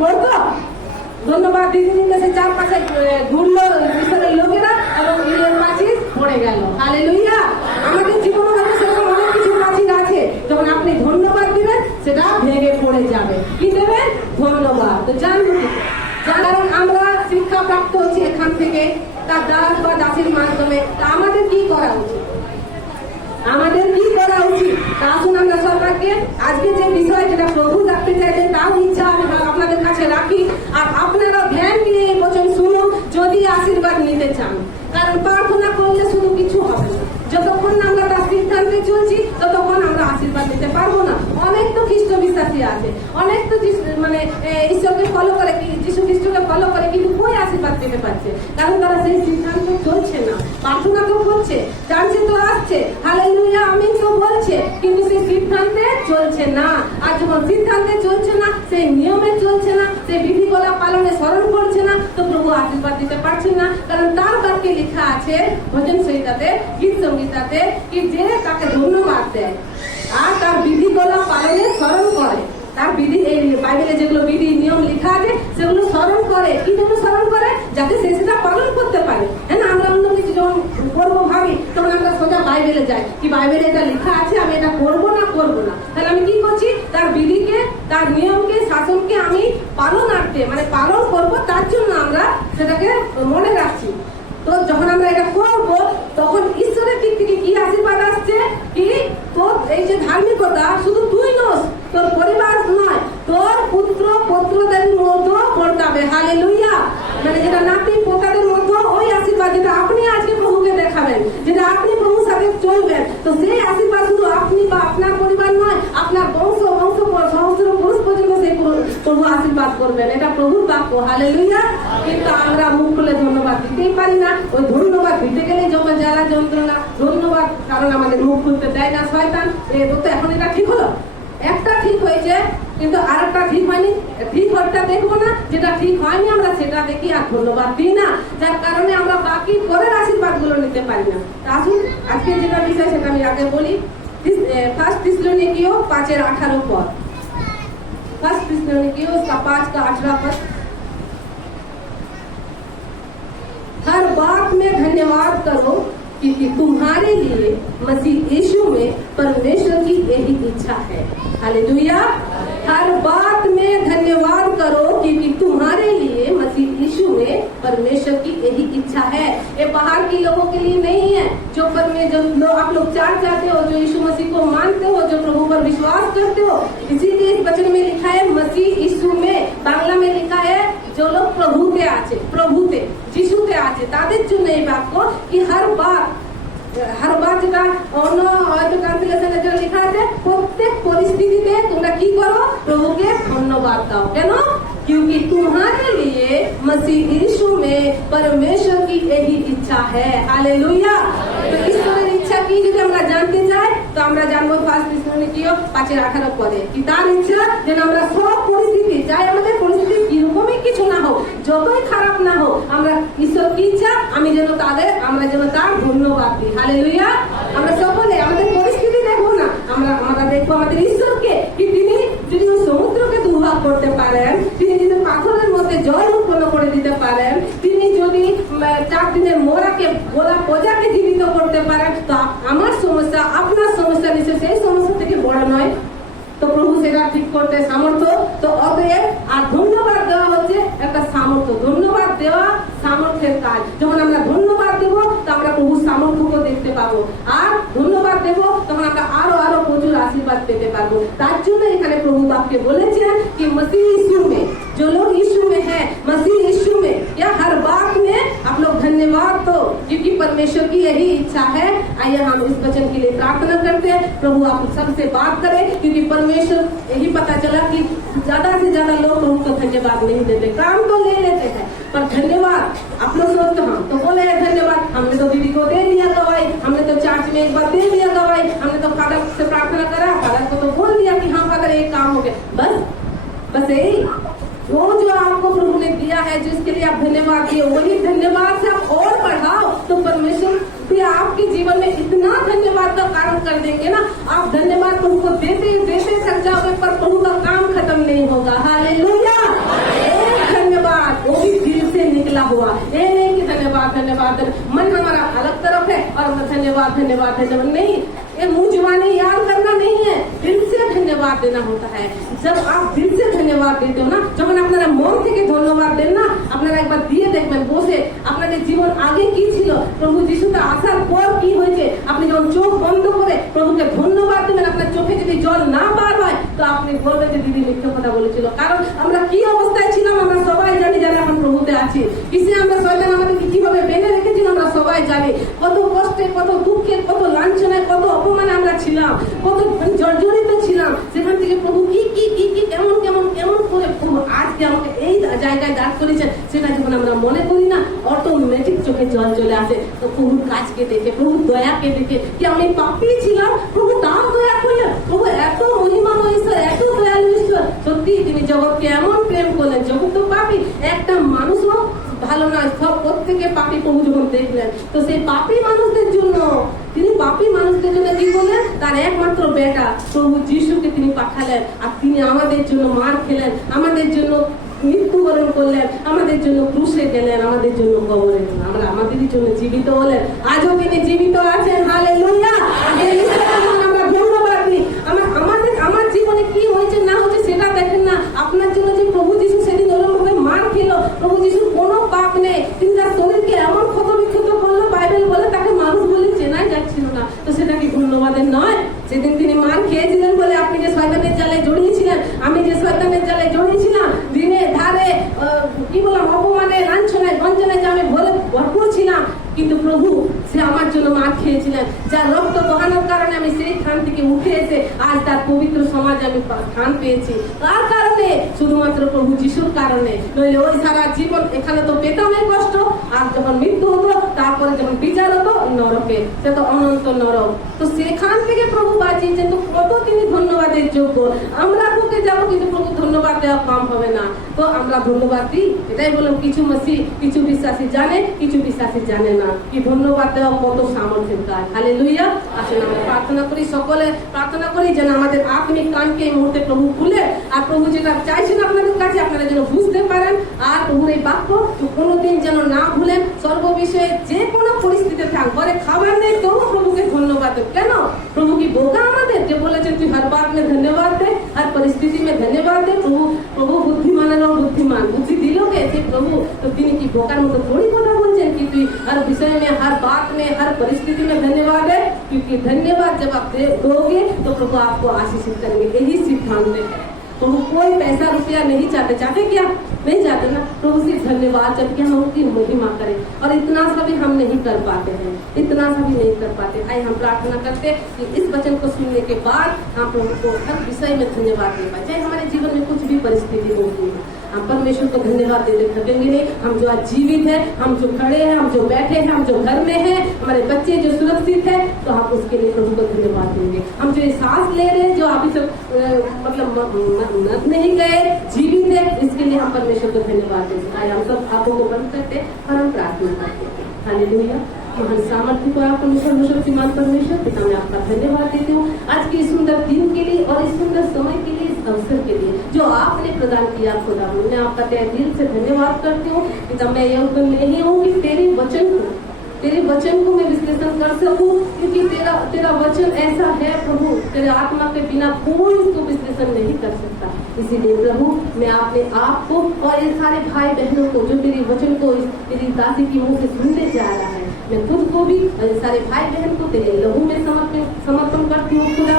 পড়তো? ধন্যবাদ দিদির কাছে চারপাশে ঘুরলো ঈশ্বরের লোকেরা এবং ইলের মাছিস পড়ে গেল। হালেলুয়া। আমাদের জীবনে হয়তো সেরকম অনেক কিছু মাছিস আছে, যখন আপনি ধন্যবাদ দিবেন সেটা ভেঙে পড়ে যাবে। কি দেবেন? ধন্যবাদ। তো জানবো কি, কারণ আমরা শিক্ষা প্রাপ্ত হচ্ছি এখান থেকে, তার দাস বা দাসের মাধ্যমে। তা আমাদের কি করা উচিত? আমাদের কি করা উচিত? তা আসুন আমরা সরকারকে আজকে যে বিষয় যেটা প্রভু রাখতে চাইছেন তাও ইচ্ছা আপনাদের কাছে রাখি, আর আপনারা ধ্যান দিয়ে এই বচন শুনুন যদি আশীর্বাদ নিতে চান। কারণ প্রার্থনা করলে শুধু কিছু হবে না, যতক্ষণ না আমরা তার সিদ্ধান্তে চলছি ততক্ষণ আমরা আশীর্বাদ নিতে পারবো না। অনেক তো খ্রিস্ট বিশ্বাসী আছে, অনেক তো মানে ঈশ্বরকে ফলো করে, যিশু খ্রিস্টকে ফলো করে, কিন্তু কই আশীর্বাদ পেতে পারছে? কারণ তারা সেই সিদ্ধান্ত চলছে না। প্রার্থনা তো করছে, জানছে তো আসছে, হালেলুয়া আমিন তো বলছে, কিন্তু সেই সিদ্ধান্তে চলছে না। আর যখন সিদ্ধান্তে চলছে না, সেই নিয়মে চলছে না, সেই বিধিগুলো পালনে স্মরণ করছে না, তো প্রভু আশীর্বাদ দিতে পারছেন না। কারণ তার বাক্যে লেখা আছে ভজন সংহিতাতে, গীত সংহিতাতে, কি যে তাকে ধন্যবাদ দেয় আর তার বিধিগুলো পালনে স্মরণ করে। তার বিধি, এই বাইবেলে যেগুলো বিধি নিয়ম লেখা আছে সেগুলো স্মরণ করে। কি জন্য স্মরণ করে? যাতে সে সেটা পালন করতে পারে। হ্যাঁ না, আমরা অন্য কিছু যখন করবো ভাবি তখন আমরা সোজা বাইবেলে যাই, কি বাইবেলে এটা লেখা আছে, আমি এটা করবো না করবো না। তাহলে আমি কি করছি? তার বিধিকে, তার নিয়মকে, শাসনকে আমি পালনার্থে মানে পালন করবো, তার জন্য আমরা সেটাকে মনে রাখছি। তো যখন আমরা এটা করবো তখন ঈশ্বরের দিক থেকে কি আশীর্বাদ আসছে? কি তোর এই যে ধার্মিকতা শুধু তুই নস, তোর পরিবার নয়, তোর পুত্র পুত্রদের মধ্যে বর্তাবে। হালেলুয়া। মানে যেটা নাতি পোতাদের মধ্যে ওই আশীর্বাদ যেটা আপনি আজকে প্রভুকে দেখাবেন, যেটা আপনি প্রভুর সাথে চলবেন, তো সেই আশীর্বাদ শুধু আপনি বা আপনার পরিবার নয়, আপনার বংশ সহস্র পুরুষ পর্যন্ত সেই প্রভু আশীর্বাদ করবেন। এটা প্রভুর বাক্য। হালেলুয়া। কিন্তু আমরা মুখ খুলে ধন্যবাদ দিতেই পারি না। ওই ধন্যবাদ দিতে গেলে যখন জ্বালা যন্ত্রণা, ধন্যবাদ কারণ আমাদের মুখ খুলতে দেয় না শয়তান। তো এখন এটা ঠিক হলো, একটা ঠিক হয়েছে কিন্তু আর একটা ঠিক হয়নি। ঠিক হওয়াটা দেখবো না, যেটা ঠিক হয়নি আমরা সেটা দেখি আর ধন্যবাদ দিই না, যার কারণে আমরা বাকি পরের আশীর্বাদ গুলো নিতে পারি না। আসুন আজকে যেটা বিষয় সেটা আমি আগে বলি। ফার্স্ট थिस्सलुनीकियों 5:18 पद, फर्स्ट थिस्सलुनीकियों 5:18 पद। हर बात में धन्यवाद करो क्योंकि तुम्हारे लिए मसीह यीशु में परमेश्वर की यही इच्छा है। हालेलुया। हर बात में धन्यवाद करो क्योंकि तुम्हारे लिए मसीह यीशु में परमेश्वर की यही इच्छा है। ये बाहर के लोगों के लिए नहीं है, जो आप लोग चाहते हो, जो यीशु मसीह को मानते हो, जो प्रभु पर विश्वास करते हो। इसीलिए इस वचन में लिखा है मसीह यीशु में, बांग्ला में लिखा है जो लोग प्रभुते যিশুতে আছে তাদের জন্য এই বাক্য, কি हर बात যেটা অন্য হয়তো ট্রান্সলেশনে যেটা লেখা আছে, প্রত্যেক পরিস্থিতিতে তোমরা কি করো? প্রভুকে ধন্যবাদ দাও। কেন? क्योंकि तुम्हारे लिए मसीह यीशु में परमेश्वर की यही इच्छा है। हालेलुया। तो ईश्वरेर इच्छा की যদি আমরা জানতে চাই তো আমরা জানবো ফার্স্ট थिस्सलुनीकियों 5:18 পদে, কি তার ইচ্ছা যেন আমরা সব পরিস্থিতি, চাই আমাদের পরিস্থিতি কিরকমই কিছু না হোক, যতই খারাপ না হোক, আমরা ঈশ্বর কি ইচ্ছা আমরা যেন তার ধন্যবাদ দিই। হালেলুয়া। আমরা সকলে আমাদের পরিস্থিতি দেখবো না, আমরা দেখবো আমাদের ঈশ্বরকে, কি তিনি যদি সমুদ্রকে দুভাগ করতে পারেন, তিনি যদি পাথরের মধ্যে জল উৎপন্ন করে দিতে পারেন, তিনি যদি 4 দিনের মোরাকে গোলা প্রজাকে জীবিত করতে পারেন, তো আমার সমস্যা, আপনার সমস্যা নিশ্চয় সেই সমস্যা থেকে বড় নয়। তো প্রভু সেটা ঠিক করতে সামর্থ্য। তো অতএব আর ধন্যবাদ দেওয়া হচ্ছে একটা সামর্থ্য। ধন্যবাদ দেওয়া সামর্থ্যের কাজ। যখন আমরা ধন্যবাদ দেবো তো আমরা প্রভুর সামর্থ্যকে দেখতে পাবো, আর ধন্যবাদ দেবো তখন আমরা আরো প্রচুর আশীর্বাদ পেতে পারবো। তার জন্য এখানে প্রভু বাক্যে বলেছেন কি मसीह यीशु में, जो लोग यीशु में है, मसीह यीशु में, या हर बात में आप लोग धन्यवाद दो क्योंकि परमेश्वर की यही इच्छा है। आइए हम इस वचन के लिए प्रार्थना करते हैं। प्रभु आप सबसे बात करें, क्योंकि परमेश्वर यही पता चला कि ज्यादा से ज्यादा लोग प्रभु को धन्यवाद नहीं देते, काम तो ले लेते हैं पर धन्यवाद आप लोग सोचते हम तो बोले धन्यवाद, हमने तो दीदी को दे दिया गवाही, हमने तो चर्च में एक बार दे दिया गवाही, हमने तो फादर से प्रार्थना करा, फादर को तो बोल दिया कि हाँ फादर एक काम हो गया, बस यही। वो जो आपको प्रभु ने दिया है, जिसके लिए आप धन्यवाद दिए, वही धन्यवाद से आप और बढ़ाओ, तो परमेश्वर भी आपके जीवन में इतना धन्यवाद का कारण कर देंगे ना, आप धन्यवाद प्रभु को देते थक जाओगे पर प्रभु का काम खत्म नहीं होगा। हालेलुया। धन्यवाद। मन हमारा अलग तरफ है और हम धन्यवाद धन्यवाद धन्यवाद नहीं, ये मुंह जुबानी याद करना नहीं है, दिल से धन्यवाद देना होता है। जब आप दिल से धन्यवाद देते हो ना, जब আপনারা মন থেকে ধন্যবাদ দেন না, আপনারা একবার দিয়ে দেখবেন বসে আপনাদের জীবন আগে কি ছিল, প্রভু যিশুতে আসার পর কি হয়েছে। আপনি যখন চোখ বন্ধ করে প্রভুকে ধন্যবাদ দেবেন, আপনার চোখে যদি জল না বার হয় তো আপনি বলবেন যে দিদি মিথ্যে কথা বলেছিল। কারণ আমরা কি অবস্থায় ছিলাম আমরা সবাই জানি, যারা এখন প্রভুতে আছি। কিসে আমরা শয়তান আমাদেরকে কিভাবে বেঁধে রেখেছিল আমরা সবাই জানি। কত কষ্টে, কত দুঃখে, কত লাঞ্ছনায়, কত অপমানে আমরা ছিলাম, কত জর্জরিত ছিলাম। সেখান থেকে প্রভু কি কি কি কি কেমন কেমন কেমন করে প্রভু আজকে আমাকে এই জায়গায় দাঁড় করেছেন, সেটা যখন আমরা মনে করি না, অটোমেটিক চোখে জল চলে আসে। তো প্রভুর কাজকে দেখে, প্রভুর দয়াকে দেখে, কি আমি পাপী ছিলাম, প্রভু তাও দয়া করলেন। প্রভু এত মহিমাময় ঈশ্বর, এত দয়ালু ঈশ্বর, সত্যি তিনি জগৎকে এমন প্রেম করলেন। জগৎ তো পাপী, একটা মানুষও ভালো নয়, সব প্রত্যেকে পাপী। প্রভু যখন দেখলেন তো সেই পাপী মানুষদের জন্য, তিনি পাপী মানুষদের জন্য কি করলেন, তার একমাত্র বেটা প্রভু যিশুকে তিনি পাঠালেন। আর তিনি আমাদের জন্য মার খেলেন, আমাদের জন্য মৃত্যুবরণ করলেন, আমাদের জন্য ক্রুশে গেলেন, আমাদের জন্য কবরে গেলেন, আমরা আমাদেরই জন্য জীবিত হলেন। আজও তিনি জীবিত আছেন। হালেলুয়া। আমরা ধন্যবাদ দিই। আমার জীবনে কি হয়েছে না হয়েছে সেটা দেখেন না, আপনার জন্য যে প্রভু যিশু সেদিন ওরকমভাবে মার খেল, প্রভু যিশুর কোনো পাপ নেই, তিনি তার শরীরকে এমন ক্ষত বিক্ষত করলো, বাইবেল বলে তাকে মানুষ বলে চেনাই যাচ্ছিল না। তো সেটা কি ধন্যবাদের নয়? সেদিন তিনি মার খেয়েছিলেন বলে আপনি যে শয়তানের জালে জড়িয়েছিলেন, আমি যে শয়তানের জালে জড়িয়েছিলাম, দিনে ধারে কি বললাম অপমানে, লাঞ্ছনায়, গঞ্জনায় যে আমি ভরপুর ছিলাম, কিন্তু প্রভু সে আমার জন্য মার খেয়েছিলেন। যার রক্ত বহানোর কারণে আমি সেই স্থান থেকে উঠে এসে আজ তার পবিত্র সমাজে আমি স্থান পেয়েছি। তার কারণে, শুধুমাত্র প্রভু যিশুর কারণে। নইলে ওই সারা জীবন এখানে তো পেতামের কষ্ট, আর যখন মৃত্যু হতো, তারপরে যখন বিচার হতো নরকে, সে তো অনন্ত নরক। তো সেখান থেকে প্রভু বাঁচিয়েছেন। তো কত তিনি ধন্যবাদের যোগ্য। আমরা ঢুকে যাবো, কিন্তু প্রভু ধন্যবাদ দেওয়া কম হবে না। তো আমরা ধন্যবাদ দিই। এটাই বললাম, কিছু মসি, কিছু বিশ্বাসী জানে, কিছু বিশ্বাসী জানে না কি ধন্যবাদ দেওয়া কত সামর্থ্যের কাজ। হালেলুয়া। আসলে আমরা প্রার্থনা করি, সকলে প্রার্থনা করি যেন আমাদের আত্মিক কানকে এই মুহূর্তে প্রভু খুলে, আর প্রভু যেটা চাইছেন আপনাদের কাছে আপনারা যেন বুঝতে পারেন, আর প্রভুর এই বাক্য কোনোদিন যেন না ভুলেন। সর্ব বিষয়ে যে কোনো পরিস্থিতিতে থাক, ঘরে খাবার নেই তবু প্রভুকে ধন্যবাদ দেব। কেন? প্রভু কি বোকা আমাদের যে বলেছেন তুই हर बात में धन्यवाद दे, हर परिस्थिति में धन्यवाद दे। प्रभु बुद्धिमानेরও बुद्धिमान, बुद्धि दिलोगे थे प्रभु। तो তিনি কি বোকার মতো थोड़ी কথা বলছেন कि তুই हर विषय में, हर बात में, हर परिस्थिति में धन्यवाद है? क्योंकि धन्यवाद जब आप दोगे तो प्रभु आपको आशीषित करेंगे। यही सिद्धांत है। प्रभु कोई पैसा रुपया नहीं चाहते। चाहते क्या? नहीं चाहते ना। प्रभु सिर्फ धन्यवाद जबकि हम उनकी महिमा करें, और इतना सा भी हम नहीं कर पाते हैं, इतना सा भी नहीं कर पाते। आइए हम प्रार्थना करते कि इस वचन को सुनने के बाद हम प्रभु को हर विषय में धन्यवाद दे पाए। चाहे हमारे जीवन में कुछ भी परिस्थिति होती है, हम परमेश्वर को धन्यवाद देते थकेंगे नहीं। हम जो आज जीवित है, हम जो खड़े हैं, हम जो बैठे हैं, हम जो घर में हैं, हमारे बच्चे जो सुरक्षित है, तो हम उसके लिए प्रभु को धन्यवाद देंगे। हम जो सांस ले रहे हैं, जो अभी तक मतलब मर नहीं गए, जीवित है, इसके लिए हम परमेश्वर को धन्यवाद देंगे। आइए हम सब आंखों को बंद करते और हम प्रार्थना करते हैं। हालेलुया। महान सामर्थ्य को आपको सर्वशक्तिमान परमेश्वर पिता मैं आपका धन्यवाद देती हूँ आज के इस सुंदर दिन के लिए और इस सुंदर समय के लिए, इस अवसर के लिए जो आपने प्रदान किया। खुदा मैं आपका तहे दिल से धन्यवाद करती हूँ। पिता मैं योग्य नहीं हूँ कि तेरे वचन को मैं विश्लेषण कर सकूं, क्योंकि तेरा वचन ऐसा है प्रभु, तेरे आत्मा के बिना कोई उसको विश्लेषण नहीं कर सकता। इसीलिए प्रभु मैं अपने आप को और इन सारे भाई बहनों को जो तेरे वचन को तेरी दासी की मुंह से सुनने जा रहा है, मैं खुद को भी और इन सारे भाई बहन को तेरे लहू में समर्पण करती हूँ खुदा,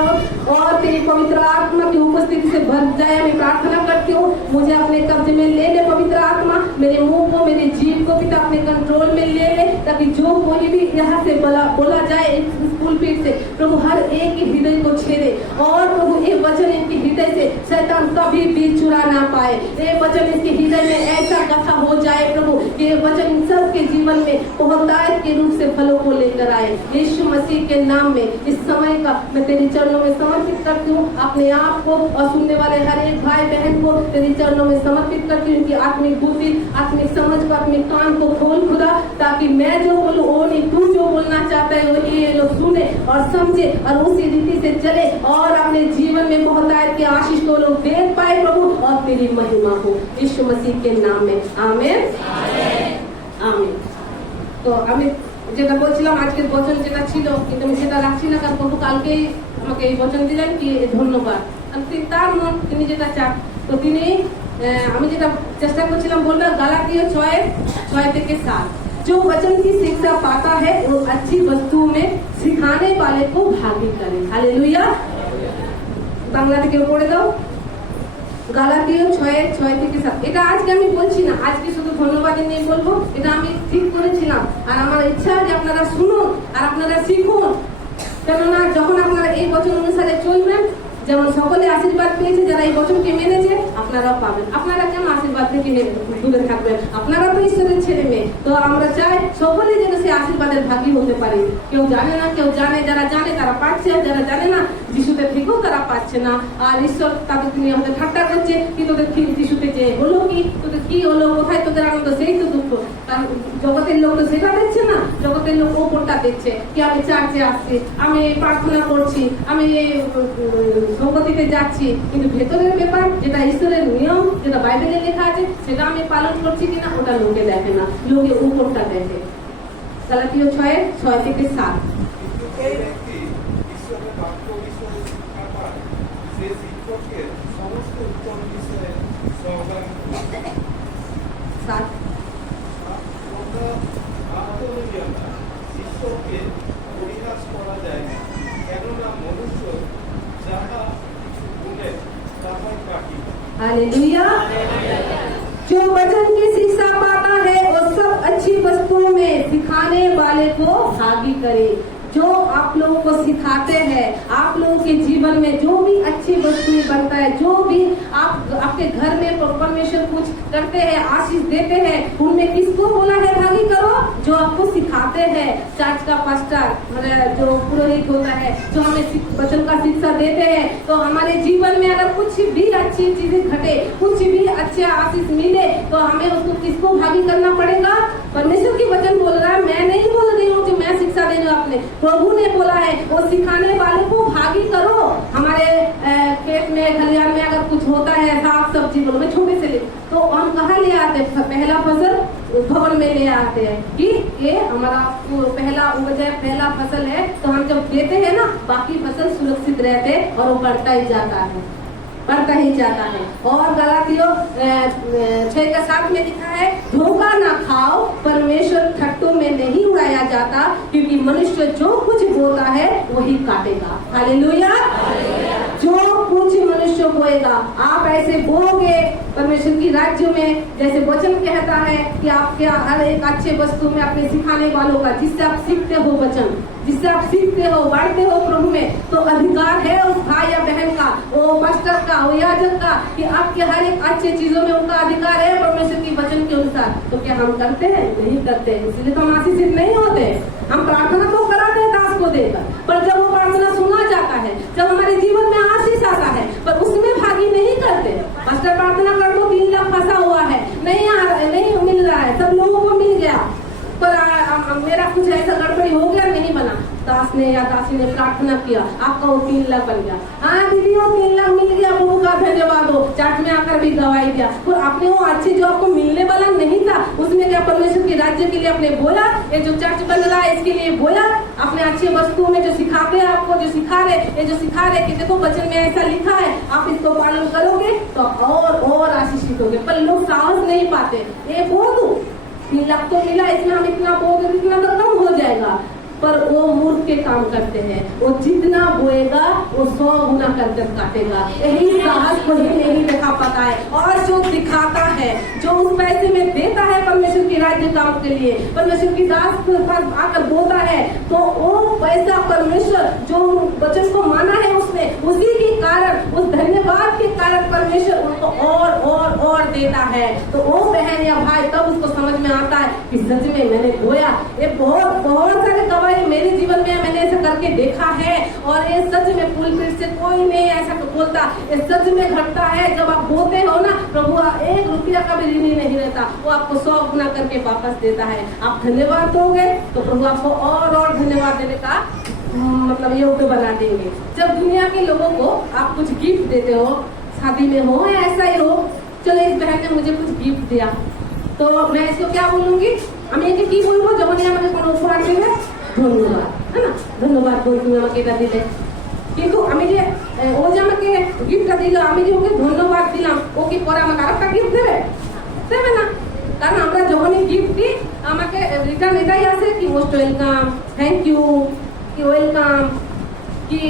और तेरी पवित्र आत्मा की उपस्थिति से भर जाए मैं प्रार्थना करती हूँ। मुझे अपने कब्जे में ले ले पवित्र आत्मा, मेरे मुंह को, मेरे जीव को पिता अपने कंट्रोल में ले ले, ताकि जो कोई भी यहाँ से बोला जाए इस स्कूल पीठ से प्रभु हर एक के हृदय को छेड़े, और प्रभु ये वचन इनके हृदय से शैतान कभी भी चुरा ना पाए। ये वचन इसके हृदय में ऐसा कथा हो जाए प्रभु, ये वचन सबके जीवन में बहुतायत के रूप से फलों को लेकर आए। यीशु मसीह के नाम में इस समय का मैं तेरे चरणों में समर्पित करती हूँ। अपने आप को और सुनने वाले हर एक भाई बहन को तेरे चरणों में समर्पित करती हूँ। उनकी आत्मिक बुद्धि, आत्मिक समझ को, आत्मिक कान को खोल खुदा, ताकि मैं जो बोलूँ वो नहीं, तू जो बोलना चाहता है वो ये लोग सुने और समझे और उसी रीति से चले, और अपने जीवन में बहुतायत के आशीष को लोग देख पाए प्रभु, और तेरी महिमा हो। यीशु मसीह के नाम में आमीन आमीन। তো আমি যেটা বলছিলাম আজকের বচন যেটা ছিল, কিন্তু আমি সেটা রাখছি না, কারণ প্রভু কালকেই আমাকে এই বচন দিলেন কি ধন্যবাদ। তার মন তিনি যেটা চান, তো তিনি আমি যেটা চেষ্টা করছিলাম বললাম गलातियों 6:6-7, जो वचन की शिक्षा पाता है वो अच्छी वस्तुओं में सिखाने वाले को भागी करे। हालेलुया। বাংলা থেকে পড়ে দাও गलातियों 6:6-7। এটা আজকে আমি বলছি না, আজকে শুধু ধন্যবাদ নিয়ে বলবো, এটা আমি ঠিক করেছিলাম। আর আমার ইচ্ছা যে আপনারা শুনুন আর আপনারা শিখুন, কেননা যখন আপনারা এই বচন অনুসারে চলবেন, যেমন সকলে আশীর্বাদ পেয়েছে, যারা এই বচনকে মেনেছে আপনারাও পাবেন। আপনারা কেন আশীর্বাদ থেকে দূরে থাকবেন? আপনারা তো ঈশ্বরের ছেলে মেয়ে। তো আমরা চাই সকলে যেন সেই আশীর্বাদের ভাগী হতে পারি। কেউ জানে না, কেউ জানে, যারা জানে তারা পাচ্ছে, আর যারা জানে না যিশুতে থেকেও তারা পাচ্ছে না। আর ঈশ্বর তাদেরকে নিয়ে আমাদের ঠাট্টা করছে কি তোদের কি যিশুতে যে হলো, কি তোদের কি হলো, কোথায় তোদের আনন্দ, সেই তো দুঃখ। কারণ জগতের লোক তো সেটা দেখছে না, জগতের লোক ওপরটা দেখছে কি আমি চার্চে আসছি, আমি প্রার্থনা করছি, আমি সংগতিতে যাচ্ছি, কিন্তু ভেতরের ব্যাপার যেটা ঈশ্বরের নিয়ম, যেটা বাইবেলে লেখা আছে, সেটা আমি পালন করছি কিনা ওটা লোকে দেখে না, লোকে উপরটা দেখে। गलातियों 6:6-7। हालेलुया। जो वचन की शिक्षा पाता है वो सब अच्छी वस्तुओं में सिखाने वाले को भागी करे। जो आप लोगों को सिखाते हैं, आप लोगों के जीवन में जो भी अच्छी वस्तुएं बनता है, जो भी आप आपके घर में परमेश्वर कुछ करते हैं, आशीष देते हैं, उनमें किसको बोला है भागी करो? जो आपको सिखाते हैं, चर्च का पास्टर, जो पुरोहित होता है, जो हमें वचन का शिक्षा देते हैं। तो हमारे जीवन में अगर कुछ भी अच्छी चीजें घटे, कुछ भी अच्छा आशीष मिले, तो हमें उसको किसको भागी करना पड़ेगा? परमेश्वर की वचन बोल रहा है, मैं नहीं बोल रही हूँ जो मैं शिक्षा दे रही हूँ, आपने प्रभु ने बोला है वो सिखाने वाले को भागी करो। हमारे खेत में खलिहान में अगर कुछ होता है, साग सब्जी बोलो, मैं छोटे से ले, तो हम कहाँ ले आते हैं? पहला फसल भवन में ले आते हैं कि ये हमारा पहला उपज है, पहला फसल है, तो हम जब देते हैं ना, बाकी फसल सुरक्षित रहते और वो बढ़ता ही जाता है, बढ़ता ही जाता है। और गलातियों 6:7 में लिखा है, धोखा ना खाओ, परमेश्वर ठट्टों में नहीं उड़ाया जाता, क्योंकि मनुष्य जो कुछ बोता है वही काटेगा। हालेलुया। जो कुछ मनुष्य बोएगा, आप ऐसे बोओगे परमेश्वर की राज्य में, जैसे वचन कहता है कि आपके हर एक अच्छे वस्तु में अपने सिखाने वालों का, जिससे आप सीखते हो वचन, जिससे आप सीखते हो, बढ़ते हो प्रभु में, तो अधिकार है उस भाई या बहन का, वो मास्टर का, वो याजक का, कि आपके हर एक अच्छे चीजों में उनका अधिकार है परमेश्वर की वचन के अनुसार। तो क्या हम करते हैं? नहीं करते, इसलिए तो हम आशीषित नहीं होते। हम प्रार्थना तो कराते हैं दास को देकर, पर जब वो प्रार्थना सुना जाता है, जब हमारे जीवन में आशीष आता है, पर उसमें भागी नहीं करते। मास्टर प्रार्थना कर दो 3 लाख फंसा हुआ है, नहीं मिल रहा है, सब लोगों को मिल गया, पर मेरा कुछ ऐसा गड़बड़ी हो गया, नहीं बना। दास ने या दासी ने प्रार्थना किया, आपका वो 3 लाख बन गया। हाँ दीदी वो 3 लाख मिल गया, प्रभु का धन्यवाद हो, चर्च में आकर भी गवाही दिया, तो आपने वो अच्छे जो आपको मिलने वाला नहीं था, उसमें क्या परमेश्वर के राज्य के लिए आपने बोया? ये जो चर्च बन रहा है इसके लिए बोया? अपने अच्छी वस्तुओं में जो सिखाते हैं आपको, जो सिखा रहे, ये जो सिखा रहे कि देखो वचन में ऐसा लिखा है, आप इसको पालन करोगे तो और आशीषित होगे। पर लोग साहस नहीं पाते, ये बोल दूं 3 लाख तो मिला, इसमें हम इतना बोल, इतना तो कम हो जाएगा, पर वो मूर्ख के काम करते हैं। वो जितना बोएगा वो 100 गुना कर काटेगा। यही साहस को ही नहीं दिखा पाता है। और जो दिखाता है, जो उस पैसे में देता है परमेश्वर की राज्य काम के लिए, परमेश्वर की दास के पास आकर बोलता है, तो वो पैसा परमेश्वर जो वचन को माना है उसने, उसी के कारण, उस धन्यवाद के कारण परमेश्वर उनको और देता है। तो वो बहन या भाई तब उसको समझ में आता है कि सच में मैंने बोया। ये बहुत सारे गवाही मेरे जीवन में मैंने ऐसा करके देखा है, और ये सच में फूल पीठ से कोई नहीं ऐसा बोलता, ये सच में घटता है। जब आप बोते हो ना, प्रभु 1 रुपया का भी ऋणी नहीं रहता, वो आपको 100 गुना करके वापस देता है। आप धन्यवाद दोगे तो प्रभु आपको और धन्यवाद देने का मतलब योग्य बना देंगे। जब दुनिया के लोगों को आप कुछ गिफ्ट देते हो, शादी में हो या ऐसा ही हो, चलो इस बहन ने मुझे कुछ गिफ्ट दिया, तो मैं इसको क्या बोलूंगी? আমি একে কি বলবো যখনই আমাকে কোনো উপহার দেবে? ধন্যবাদ, হ্যাঁ না? ধন্যবাদ বল তুমি আমাকে এটা দিলে। কিন্তু আমি যে ও যে আমাকে গিফটটা দিল, আমি যে ওকে ধন্যবাদ দিলাম, ও কি পরে আমাকে আরেকটা গিফট দেবে? দেবে না। কারণ আমরা যখনই গিফট দিই আমাকে রিটার্ন এটাই আসে কি মোস্ট ওয়েলকাম, থ্যাংক ইউ, কি ওয়েলকাম, কি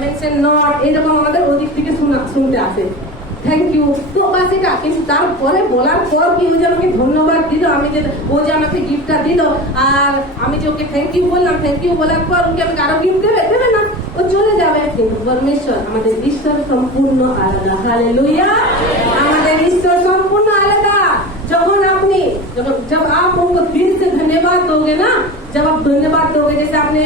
মেনশন নট, এইরকম আমাদের ওদিক থেকে শুনতে আসে থ্যাংক ইউ। তো বাস এটা, কিন্তু তারপরে বলার পর কি ও যে আমাকে ধন্যবাদ দিল, আমি যে ও যে আমাকে গিফটটা দিল আর আমি যে ওকে থ্যাংক ইউ বললাম, থ্যাংক ইউ বলার পর ওকে আমাকে আরো গিফট দেবে? দেবে না, ও চলে যাবে। কিন্তু পরমেশ্বর, আমাদের ঈশ্বর সম্পূর্ণ আলাদা। हालेलुया, আমাদের ঈশ্বর সম্পূর্ণ আলাদা। जब आपने जब आप उनको दिल से धन्यवाद दोगे ना, जब आप धन्यवाद दोगे, जैसे आपने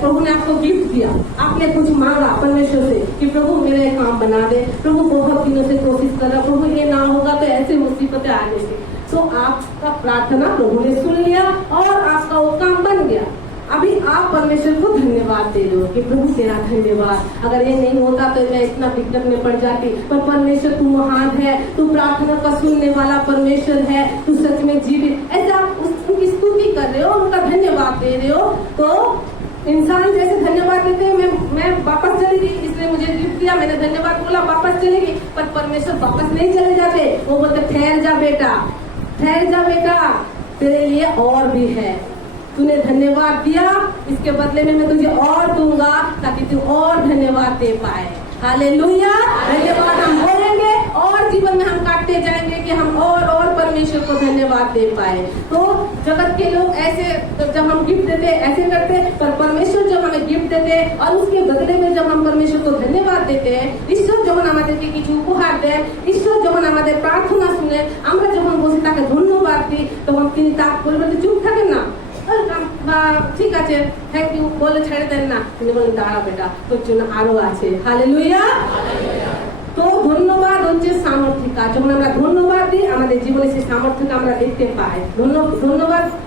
प्रभु ने आपको गिफ्ट दिया, आपने कुछ मांगा परमेश्वर से कि प्रभु मेरा ये काम बना दे, प्रभु बहुत दिनों से कोशिश कर रहा, प्रभु ये ना होगा तो ऐसे मुसीबतें आ जाएंगी, तो आपका प्रार्थना प्रभु ने सुन लिया और आपका वो काम बन गया। अभी आप परमेश्वर को धन्यवाद दे दो कि प्रभु तेरा धन्यवाद, अगर ये नहीं होता तो मैं इतना दिक्कत में पड़ जाती, पर परमेश्वर तू महान है, तू प्रार्थना का सुनने वाला परमेश्वर है, तू सच में जीवित। ऐसे आप उनकी स्तुति कर रहे हो, उनका धन्यवाद दे रहे हो। तो इंसान जैसे धन्यवाद देते हैं, मैं वापस चली गई, इसने मुझे गिफ्ट दिया, मैंने धन्यवाद बोला, वापस चली गई, पर परमेश्वर वापस नहीं चले जाते। वो बोलते ठहर जा बेटा, ठहर जा बेटा, तेरे लिए और भी है, तूने धन्यवाद दिया, इसके बदले में मैं तुझे और दूंगा ताकि तू और धन्यवाद दे पाए। हालेलुया, धन्यवाद हम बोलेंगे और जीवन में हम काटते जाएंगे कि हम और परमेश्वर को धन्यवाद दे पाए। तो जगत के लोग ऐसे जब हम गिफ्ट देते ऐसे करते, पर परमेश्वर जब हमें गिफ्ट देते और उसके बदले में जब हम परमेश्वर को धन्यवाद देते हैं, ঈশ্বর যখন আমাদেরকে কিছু উপহার দেন, ঈশ্বর যখন আমাদের প্রার্থনা শুনে, আমরা যখন বসে তাকে ধন্যবাদ দিই, তখন তিনি তার পরিবর্তে চুপ থাকেন না, ঠিক আছে থ্যাংক ইউ বলে ছেড়ে দেন না, তিনি বলেন দাঁড়া বেটা, তোর জন্য আরো আছে। হালেলুয়া। তো ধন্যবাদ হচ্ছে সামর্থ্য কাজ। যখন আমরা ধন্যবাদ দিই আমাদের জীবনে সেই সামর্থ্যকে আমরা দেখতে পাই।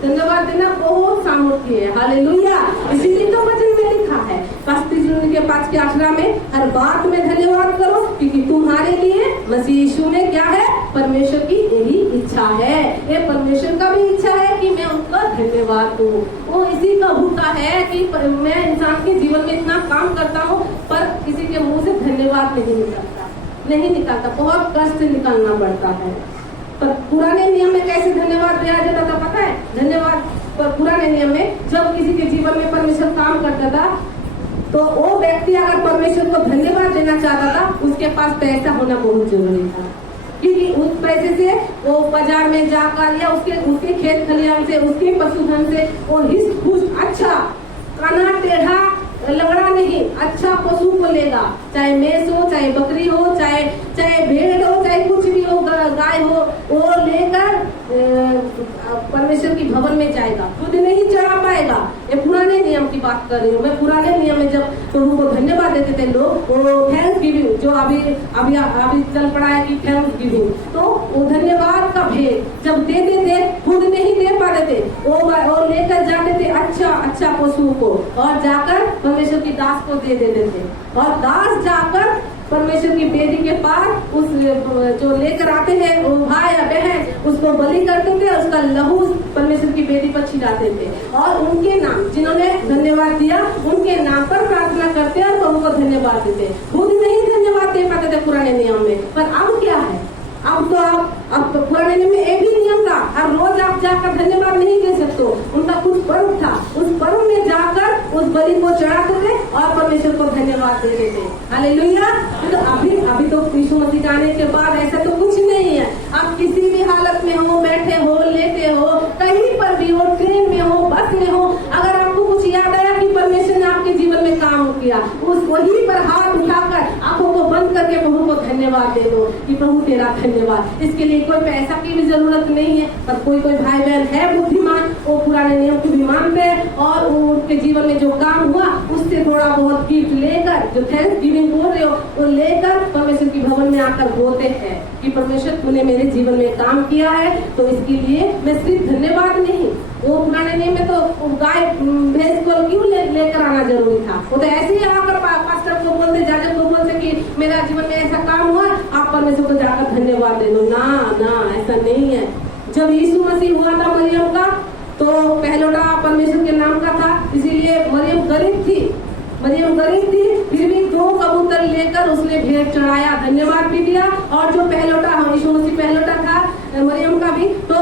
धन्यवाद देना बहुत सामर्थ्य है। हालेलुया, इसीलिए तो वचन में लिखा है 5:18 में, हर बात में धन्यवाद करो क्योंकि तुम्हारे लिए मसीह यीशु में क्या है, परमेश्वर की यही इच्छा है। ये परमेश्वर का भी इच्छा है कि मैं उनका धन्यवाद दूं। वो इसी का होता है कि मैं इंसान के जीवन में इतना काम करता हूँ पर किसी के मुंह से धन्यवाद नहीं निकलता, बहुत कष्ट से निकालना पड़ता है। पर पुराने नियम में कैसे धन्यवाद दिया जाता था पता है? धन्यवाद पर पुराने नियम में जब किसी के जीवन में परमेश्वर काम करता था तो वो व्यक्ति अगर परमेश्वर को धन्यवाद देना चाहता था, उसके पास पैसा होना बहुत जरूरी था, क्योंकि उस पैसे से वो बाजार में जाकर या उसके खेत खलिहान से, उसके पशुधन से वो हिस खुश अच्छा काना टेढ़ा लंगड़ा नहीं अच्छा पशु को लेगा, चाहे मेष हो, चाहे बकरी हो, चाहे भेड़ हो, चाहे कुछ भी हो, गाय हो, वो लेकर परमेश्वर की भवन में जाएगा, खुद नहीं चढ़ा पाएगा। ये पुराने नियम की बात कर रही हूँ मैं। पुराने नियम में जब प्रभु को धन्यवाद देते थे लोग, वो थैंक्स गिविंग जो अभी चल पड़ा है कि थैंक्स गिविंग, तो वो धन्यवाद का भेद जब देते थे, खुद नहीं दे पाते थे, वो लेकर जाते थे अच्छा पशु को और जाकर परमेश्वर की दास को दे देते थे, और दास जाकर परमेश्वर की बेदी के पास उस जो लेकर आते हैं वो भाई या बहन उसको बलि करते थे, उसका लहू परमेश्वर की बेदी पर छिड़ाते थे और उनके नाम जिन्होंने धन्यवाद दिया उनके नाम पर प्रार्थना करते और प्रभु को धन्यवाद देते। खुद नहीं धन्यवाद दे पाते थे पुराने नियम में, पर अब क्या है? अब तो पुराने नियम में एक ही नियम था, हर रोज आप जाकर धन्यवाद नहीं दे सकते। उनका कुछ पर्व था, उस पर्व में जाकर उस बलि को चढ़ाते थे और परमेश्वर को धन्यवाद देते थे। हालेलुया। तो अभी तो यीशु मसीह जाने के बाद ऐसा तो कुछ नहीं है। आप किसी भी हालत में हो, बैठे हो, लेटे हो, कहीं पर भी हो, ट्रेन में हो, बस में हो, अगर आपको कुछ याद आया कि परमेश्वर ने आपके जीवन में काम किया, उस वही पर हाथ उठाकर आंखों को बंद करके प्रभु को धन्यवाद दे दो कि प्रभु तेरा धन्यवाद। इसके लिए कोई पैसा की भी जरूरत नहीं है, पर कोई भाई बहन है बुद्धिमान, वो पुराने नियम को भी मानते हैं और उनके जीवन में जो काम हुआ उससे थोड़ा बहुत गिफ्ट लेकर जो थैंक्स गिविंग बोल रहे हो वो लेकर परमेश्वर की भवन में आकर बोलते हैं कि परमेश्वर तूने मेरे जीवन में काम किया है, तो इसके लिए मैं सिर्फ धन्यवाद नहीं, वो पुराने नियम में तो गाय भैंस को क्यों लेकर आना जरूरी था? वो तो ऐसे ही आकर पास्टर को बोलते, जाजक को बोलते कि मेरा जीवन में ऐसा काम हुआ, आप परमेश्वर को जाकर धन्यवाद दे दो। ना, ऐसा नहीं है। जब यीशु मसीह हुआ था मरियम का, तो पहलोटा परमेश्वर के नाम का था, इसीलिए मरियम गरीब थी, फिर भी 2 कबूतर लेकर उसने भेंट चढ़ाया, धन्यवाद भी दिया। और जो पहलोटा यीशु मसीह पहलोटा था मरियम का भी, तो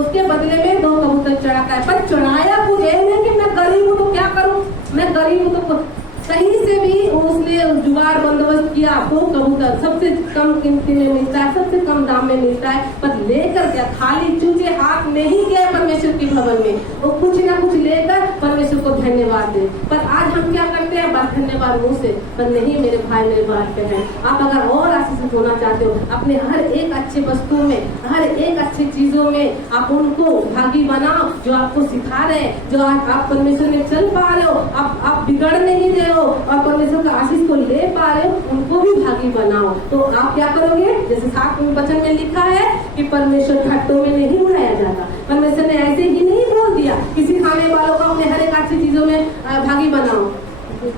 उसके बदले में 2 कबूतर चढ़ाता है। पर चढ़ाया कुछ ये नहीं कि मैं गरीब हूँ तो क्या करूँ, मैं गरीब हूँ तो कहीं से भी उसने जुगाड़ बंदोबस्त किया। 2 कबूतर सबसे कम कीमती में मिलता है, सबसे कम दाम में मिलता है, पर लेकर क्या खाली चूजे हाथ नहीं गए परमेश्वर के भवन में, वो कुछ ना कुछ लेकर परमेश्वर को धन्यवाद दे। पर आज हम क्या करते हैं, बस धन्यवाद मुंह से, पर नहीं मेरे भाई मेरे बात पे है। आप अगर और आशीषित होना चाहते हो, अपने हर एक अच्छे वस्तु में, हर एक अच्छी चीजों में आप उनको भागी बनाओ, जो आपको सिखा रहे हैं, जो आप परमेश्वर में चल पा रहे हो, आप बिगड़ नहीं रहे हो और परमेश्वर का आशीष को ले पा रहे हो, उनको भी भागी बनाओ। तो आप क्या करोगे, जैसे 7 वचन में लिखा है कि परमेश्वर घाटों में नहीं उड़ाया जाता। परमेश्वर ने ऐसे ही नहीं बोल दिया किसी खाने वालों को अपने हर एक अच्छी चीजों में भागी बनाओ।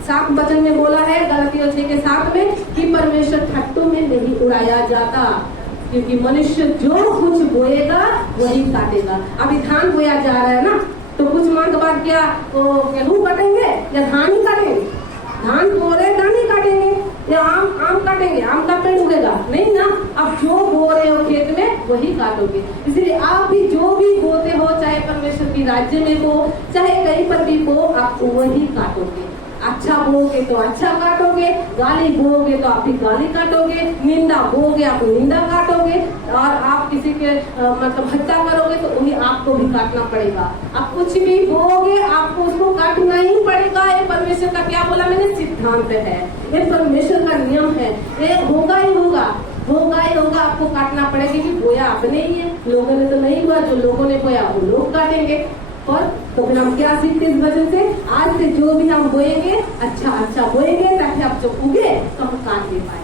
7 वचन में बोला है गलातियों 6:7 में कि परमेश्वर घाटों में नहीं उड़ाया जाता, क्योंकि मनुष्य जो कुछ बोएगा वही काटेगा। अभी धान बोया जा रहा है ना, तो कुछ माह के बाद क्या गेहूं काटेंगे या धान ही काटेंगे? धान बो रहे धान ही काटेंगे या आम काटेंगे? आम का पेड़ उगेगा नहीं ना। अब जो बो रहे हो खेत में वही काटोगे। इसलिए आप भी जो भी बोते हो, चाहे परमेश्वर की राज्य में हो, चाहे कहीं पर भी हो, आप वही काटोगे। अच्छा बोगे तो अच्छा काटोगे, गाली बोगे तो आप भी गाली काटोगे, निंदा बोगे आप निंदा काटोगे, और आप किसी के मतलब हत्या करोगे तो वही आपको भी काटना पड़ेगा। आप कुछ भी बोगे आपको उसको काटना ही पड़ेगा। ये परमेश्वर का क्या बोला मैंने, सिद्धांत है, ये परमेश्वर का नियम है, ये होगा ही होगा, आपको काटना पड़ेगा, क्योंकि बोया आपने ही है, लोगों ने तो नहीं हुआ, जो लोगों ने बोया वो लोग काटेंगे। और तो फिर हम क्या सीखते इस वजह से, आज से जो भी हम बोएंगे अच्छा बोएंगे, ताकि आप जब उगे तो हम काट ले पाए,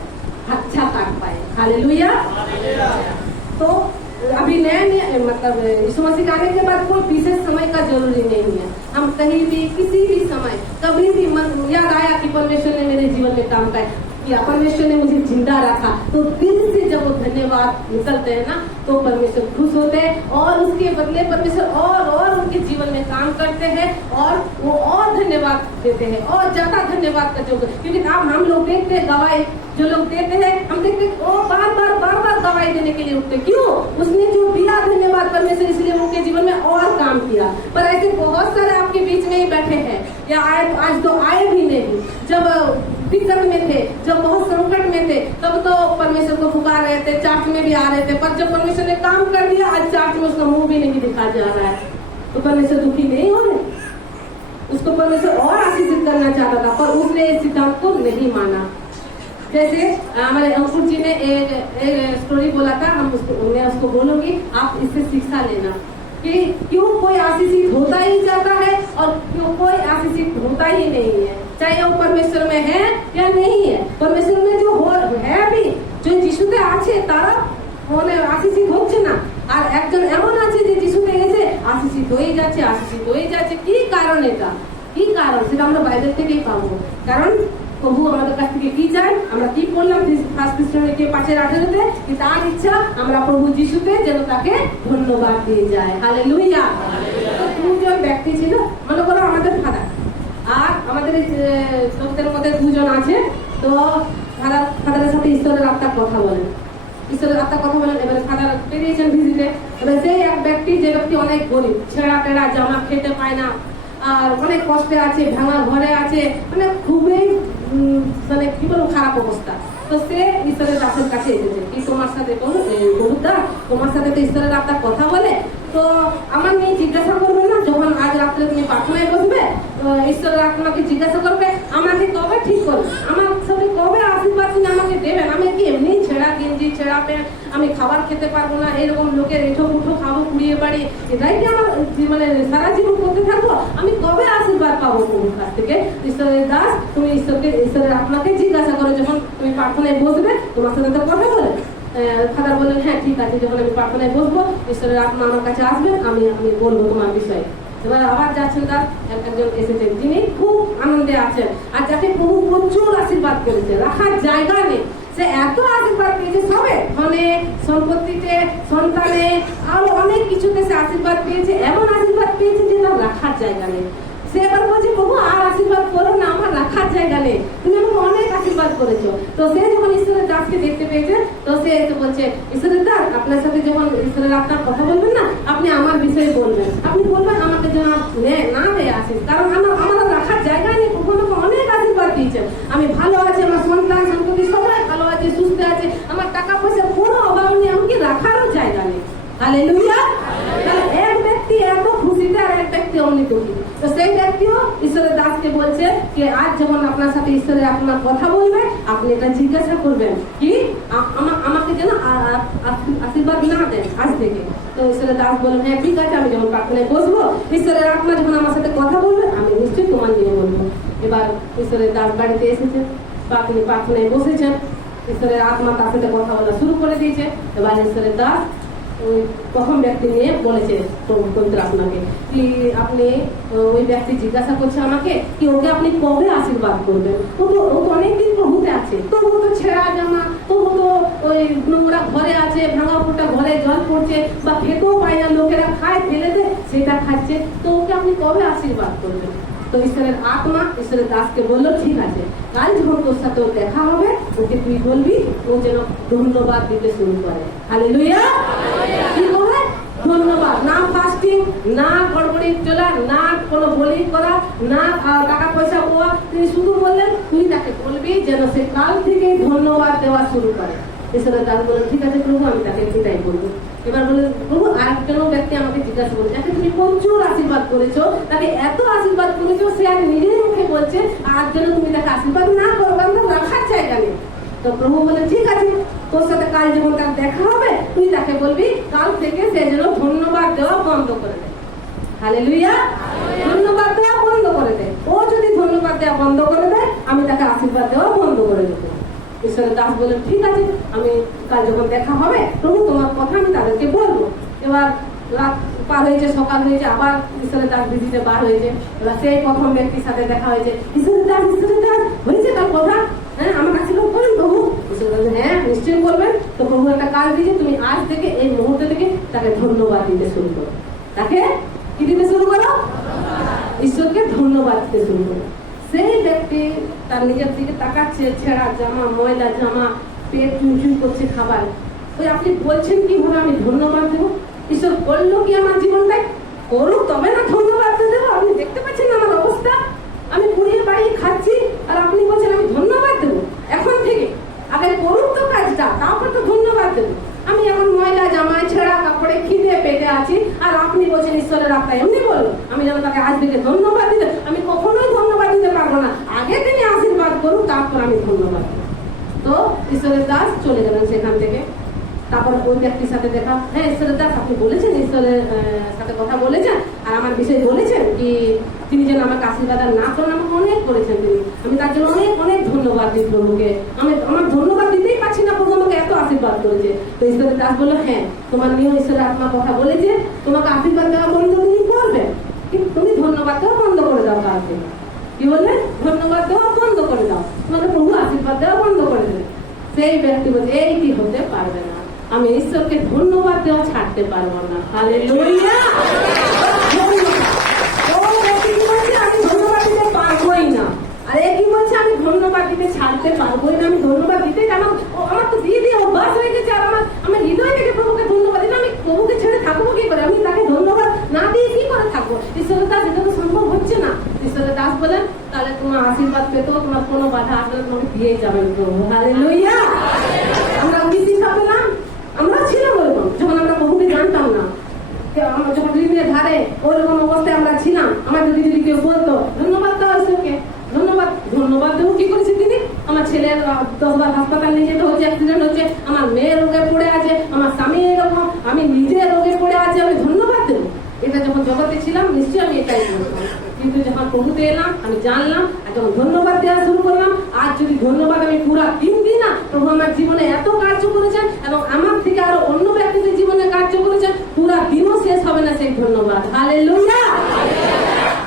अच्छा काट पाए। हालेलुया। तो अभी नया मतलब यीशु मसीह आने के बाद कोई विशेष समय का जरूरी नहीं है। हम कहीं भी किसी भी समय कभी भी मन याद आया कि परमेश्वर ने मेरे जीवन में काम किया, परमेश्वर ने मुझे जिंदा रखा, तो दिल से जब वो धन्यवाद निकलते हैं ना, तो परमेश्वर खुश होते हैं और उसके बदले परमेश्वर और उनके जीवन में काम करते हैं और वो और धन्यवाद देते हैं और ज्यादा धन्यवाद का जो, क्योंकि हम लोग देखते हैं गवाही जो लोग देते हैं, हम देखते हैं वो बार बार गवाही देने के लिए उठते, क्यों? उसने जो दिया धन्यवाद परमेश्वर, इसलिए उनके जीवन में और काम किया। पर ऐसे बहुत सारे आपके बीच में ही बैठे हैं या आज तो आए भी नहीं, जब दिक्कत में थे, जब बहुत संकट में थे, तब तो परमेश्वर को पुकार रहे थे, चार्ट में भी आ रहे थे, पर जब परमेश्वर ने काम कर दिया, आज चार्ट में उसका मुंह भी नहीं दिखा जा रहा है, तो परमेश्वर दुखी नहीं हो रहे? उसको परमेश्वर और आशीषित करना चाहता था, पर उसने इस सिद्धांत को नहीं माना। जैसे हमारे अंकुर जी ने एक स्टोरी बोला था, मैं उसको बोलूंगी, आप इससे शिक्षा लेना कि क्यों कोई आशीषित होता ही जाता है और क्यों कोई आशीषित होता ही नहीं है, चाहे वो परमेश्वर में है या नहीं है। परमेश्वर में जो है भी, जो যিশুতে আছে তারা মনে আশীষিত হচ্ছে না, আর একজন এমন আছে যে যিশুতে এসে আশীষিত হয়ে যাচ্ছে। কি কারণ এটা? কি কারণ? সেটা আমরা বাইবেল থেকেই পাবো। কারণ প্রভু আমাদের কাছ থেকে কি চায়, আমরা কি বললাম ফার্স্ট খ্রিস্টানকে 5:18 कि তার ইচ্ছা আমরা প্রভু যিশুতে যেন তাকে ধন্যবাদ দিয়ে যায়। হালেলুয়া। তো দুজন ব্যক্তি ছিল, মনে করো আমাদের ফাদার আর আমাদের লোকদের মধ্যে দুজন আছে, তো ফাদারের সাথে ঈশ্বরের আত্মার কথা বলেন, এবারে ফাদার বেরিয়েছেন ভিজিটে। এবার সেই এক ব্যক্তি, যে ব্যক্তি অনেক গরিব, ছেঁড়া টেড়া জামা খেতে পায় না, আর অনেক কষ্টে আছে, ভাঙা ঘরে আছে, মানে খুবই মানে কি বলবো খারাপ অবস্থা। তো সে ঈশ্বরের দাসের কাছে এসেছে কি তোমার সাথে বহুদা তোমার সাথে তো ঈশ্বরের আত্মার কথা বলে, তো আমার মেয়ে জিজ্ঞাসা করবে না যখন আজ রাত্রে তুমি প্রার্থনায় বসবে, ঈশ্বরের আত্মাকে জিজ্ঞাসা করবে আমাকে কবে ঠিক করবে, আমার সাথে কবে আশীর্বাদ তিনি আমাকে দেবেন, আমি কি এমনি ছেঁড়া গেঞ্জি ছেঁড়া প্যান্ট, আমি খাবার খেতে পারবো না, এরকম লোকের এঠো মুঠো খাবো কুড়িয়ে বাড়ি, এটাই কি আমার মানে সারা জীবন করতে থাকবো, আমি কবে আশীর্বাদ পাবো প্রভুর কাছ থেকে? ঈশ্বরের দাস, তুমি ঈশ্বরের আত্মাকে জিজ্ঞাসা করো যখন তুমি প্রার্থনায় বসবে, তোমার সাথে তো কথা বলে। ফাদার বললেন হ্যাঁ ঠিক আছে, যখন আমি প্রার্থনায় বসবো ঈশ্বরের আত্মা আমার কাছে আসবেন, আমি বলবো তোমার বিষয়ে। এবার আবার যাচ্ছেন, তার একজন এসেছেন যিনি খুব আনন্দে আছেন আর যাকে প্রভু প্রচুর আশীর্বাদ করেছে, রাখার জায়গা নেই, সে এত আশীর্বাদ পেয়েছে, সবে ধনে, সম্পত্তিতে, সন্তানে, আরো অনেক কিছুতে সে আশীর্বাদ পেয়েছে। এমন আশীর্বাদ পেয়েছে যে তার রাখার জায়গা নেই। সে এবার বলছে, প্রভু আর আশীর্বাদ করো না, আমার রাখার জায়গা নেই, তুমি আমাকে অনেক আশীর্বাদ করেছো। তো সে যখন ঈশ্বরের দাসকে দেখতে পেয়েছে, তো সে এসে বলছে, ঈশ্বরের দাস, আপনার সাথে যখন ঈশ্বরের আপনার কথা বলবেন না, আপনি আমার বিষয়ে বলবেন, আপনি বলবেন আমাকে যেন না হয়ে আসেন, কারণ আমার রাখার জায়গা নেই। প্রভু আমাকে অনেক আশীর্বাদ দিয়েছেন, আমি ভালো আছি, আমার সন্তান সম্পত্তি সবাই ভালো আছে, সুস্থ আছে, আমার টাকা পয়সা কোনো অভাব নেই, এমনকি রাখারও জায়গা নেই। হালেলুয়া। এক ব্যক্তি এত খুশিতে আর এক ব্যক্তি অমনি দুঃখী। তো সেই ব্যক্তিও ঈশ্বরের দাসকে বলছে যে আজ যখন আপনার সাথে ঈশ্বরের আপনার কথা বলবে, আপনি এটা জিজ্ঞাসা করবেন কি আমাকে যেন আশীর্বাদ না দেন আজ থেকে। তো ঈশ্বরের দাস বললেন, হ্যাঁ ঠিক আছে, আমি যখন প্রার্থনায় বসবো, ঈশ্বরের আত্মা যখন আমার সাথে কথা বলবে, আমি নিশ্চয়ই তোমার নিয়ে বলবো। এবার ঈশ্বরের দাস বাড়িতে এসেছে, তিনি প্রার্থনায় বসেছেন, ঈশ্বরের আত্মা তার সাথে কথা বলা শুরু করে দিয়েছে। এবার ঈশ্বরের দাস ওই প্রথম ব্যক্তি নিয়ে বলেছে পবিত্র আত্মাকে কি আপনি, ওই ব্যক্তি জিজ্ঞাসা করছে আমাকে কি ওকে আপনি কবে আশীর্বাদ করবেন, ও তো অনেকদিন প্রভুতে আছে, তবু তো ছেঁড়া জামা, তবু তো ওই নোংরা ঘরে আছে, ভাঙা ফোটা ঘরে জল পড়ছে, বা খেতেও পায় না, লোকেরা খায় ফেলে দেয়, সেটা খাচ্ছে, তো ওকে আপনি কবে আশীর্বাদ করবেন? তো ঈশ্বরের আত্মা ঈশ্বরের দাসকে বললো, ঠিক আছে, কাল যখন তোর সাথে দেখা হবে, ওকে তুই বলবি ও যেন ধন্যবাদ দিতে শুরু করে। হালেলুয়া। কি বলে? ধন্যবাদ। না ফাস্টিং, না গড়বড়ি চলা, না কোনো বলি করা, না টাকা পয়সা পাওয়া, তিনি শুধু বললেন তুই তাকে বলবি যেন সে কাল থেকে ধন্যবাদ দেওয়া শুরু করে। ঈশ্বরের দাস বললেন, ঠিক আছে প্রভু, আমি তাকে সেটাই বলবো। এবার বললেন, প্রভু আরেকজন ব্যক্তি আমাকে জিজ্ঞাসা করছে, তাকে তুমি প্রচুর আশীর্বাদ করেছো, তাকে এত আশীর্বাদ করেছো, সে আর নিজের মুখে বলছে আর যেন তুমি তাকে আশীর্বাদ না করো, কারণ রাখার জায়গা নেই। তো প্রভু বলেন, ঠিক আছে, তোর সাথে কাল যখন তার দেখা হবে, তুই তাকে বলবি কাল থেকে সে যেন ধন্যবাদ দেওয়া বন্ধ করে দেয়। হালেলুয়া। ধন্যবাদ দেওয়া বন্ধ করে দেয়। ও যদি ধন্যবাদ দেওয়া বন্ধ করে দেয়, আমি তাকে আশীর্বাদ দেওয়া বন্ধ করে দেবো। ঈশ্বরের দাস বলেন, ঠিক আছে, আমি কাল যখন দেখা হবে, প্রভু তোমার কথা আমি তাদেরকে বলবো। এবার রাত পার হয়েছে, সকাল হয়েছে, আবার ঈশ্বরের দাস ভিজিতে বার হয়েছে। এবার সেই প্রথম ব্যক্তির সাথে দেখা হয়েছে, ঈশ্বরের দাস হয়েছে তার কথা, হ্যাঁ আমার কাছে বলুন প্রভু। হ্যাঁ নিশ্চয়ই বলবেন। তো প্রভু একটা কাজ দিয়েছে, তুমি আজ থেকে এই মুহূর্তে থেকে তাকে ধন্যবাদ দিতে শুরু করো। তাকে কি দিতে শুরু করো? ঈশ্বরকে ধন্যবাদ দিতে শুরু করো। সেই ব্যক্তি তার নিজের দিকে তাকাচ্ছে, ছেঁড়া জামা, ময়লা জামা, পেট চুনচুন করছে খাবার। ওই আপনি বলছেন কিভাবে আমি ধন্যবাদ দেবো? ঈশ্বর করলো কি আমার জীবনটায়? করুক তবে না ধন্যবাদ দেবো। আপনি দেখতে পাচ্ছেন আমার অবস্থা, আমি পুড়িয়ে বাড়িয়ে খাচ্ছি, আর আপনি বলছেন আমি ধন্যবাদ দেবো? এখন থেকে আগে করুক তো কাজটা, তারপর তো ধন্যবাদ দেবো। আমি এখন ময়লা জামায়, ছেঁড়া কাপড়ে, খিদে পেটে আছি, আর আপনি বলছেন ঈশ্বরের আত্মা এমনি বললো আমি যেন তাকে আজ থেকে ধন্যবাদ দিতে। আমি কখনোই ধন্যবাদ দিতে পারবো না, আগে তিনি আশীর্বাদ করুন, তারপর আমি ধন্যবাদ দেবো। তো ঈশ্বরের দাস চলে গেলেন সেখান থেকে। তারপর ওই ব্যক্তির সাথে দেখা, হ্যাঁ ঈশ্বরের দাস আপনি বলেছেন, ঈশ্বরের সাথে কথা বলেছেন, আর আমার বিষয়ে বলেছেন কি তিনি যেন আমাকে আশীর্বাদ না করেন, আমাকে অনেক করেছেন তিনি, আমি তার জন্য অনেক অনেক ধন্যবাদ দিই প্রভুকে। আমি আমার ধন্যবাদ দিতেই পারছি না, প্রভু আমাকে এত আশীর্বাদ করেছে। তো ঈশ্বরের দাস বললো, হ্যাঁ তোমার নিয়ে ঈশ্বরের আত্মা কথা বলেছে, তোমাকে আশীর্বাদ দেওয়া বন্ধ তুমি করবে, কিন্তু তুমি ধন্যবাদ দেওয়া বন্ধ করে দাও। কালকে কি বললে? ধন্যবাদ দেওয়া বন্ধ করে দাও, তোমাকে প্রভু আশীর্বাদ দেওয়া বন্ধ করে দেবে। সেই ব্যক্তি বলছে, এইটি হতে পারবে না, আমি ঈশ্বরকে ধন্যবাদ দেওয়া ছাড়তে পারবো না। হালেলুয়া। আমি ধন্যবাদ দিতে পারবোই না, আর এ কি বলছে আমি ধন্যবাদ দিতে ছাড়তে পারবোই না, আমি ধন্যবাদ দিতে আমার তো দিয়ে দিয়ে অভ্যাস হয়ে গেছে, আর আমার হৃদয় থেকে প্রভুকে ধন্যবাদ দিতে, আমি প্রভুকে ছেড়ে থাকবো কি করে? আমি তাকে ধন্যবাদ না দিয়ে কি করে থাকবো? ঈশ্বরের দাস এটা তো সম্ভব হচ্ছে না। ঈশ্বরের দাস বলেন, তাহলে তোমার আশীর্বাদ পেতেও তোমার কোনো বাধা আসলে তোমাকে দিয়েই যাবেন প্রভু। হালেলুয়া। আমরা উচিত হবে না, আমরা ছিলাম ওরকম যখন আমরা প্রভুকে জানতাম না, আমরা যখন ঋণের ধারে ওরকম অবস্থায় আমরা ছিলাম। আমার যদি কেউ বলতো ধন্যবাদ দাও ঈশ্বরকে, ধন্যবাদ, ধন্যবাদ দেবো কি করেছে তিনি? আমার ছেলের 10 বার হাসপাতাল নিয়ে যেতে হচ্ছে, অ্যাক্সিডেন্ট হচ্ছে, আমার মেয়ে রোগে পড়ে আছে, আমার স্বামী এরকম, আমি নিজে রোগে পড়ে আছি, আমি ধন্যবাদ দেবো? এটা যখন জগতে ছিলাম নিশ্চয়ই আমি এটাই বলতাম, কিন্তু যখন প্রভুতে এলাম আমি জানলাম, আর যখন ধন্যবাদ দেওয়া শুরু করলাম, আজ যদি ধন্যবাদ আমি পুরা দিন দিই না, প্রভু আমার জীবনে এত কার্য করেছেন এবং আমার থেকে আরো অন্য ব্যক্তিদের জীবনে কার্য করেছেন, পুরা দিনও শেষ হবে না সেই ধন্যবাদ। হালেলুয়া।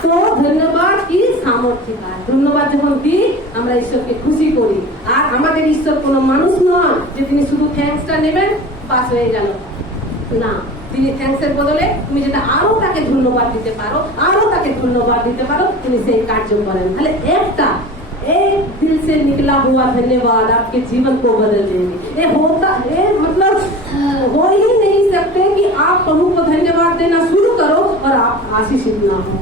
তো ধন্যবাদ কি সামর্থ্য কাজ। ধন্যবাদ যখন দিই আমরা ঈশ্বরকে খুশি করি, আর আমাদের ঈশ্বর ঈশ্বর কোনো মানুষ নয় যে তিনি শুধু থ্যাঙ্কসটা নেবেন পাস হয়ে গেল না। তিনি থ্যাঙ্কসের বদলে তুমি যেটা আরো তাকে ধন্যবাদ দিতে পারো, আরো তাকে ধন্যবাদ দিতে পারো, তিনি সেই কার্য করেন। তাহলে एक दिल से निकला हुआ धन्यवाद आपके जीवन को बदल देंगे। ये मतलब हो ही नहीं सकते कि आप प्रभु को धन्यवाद देना शुरू करो और आप आशीषित ना हो।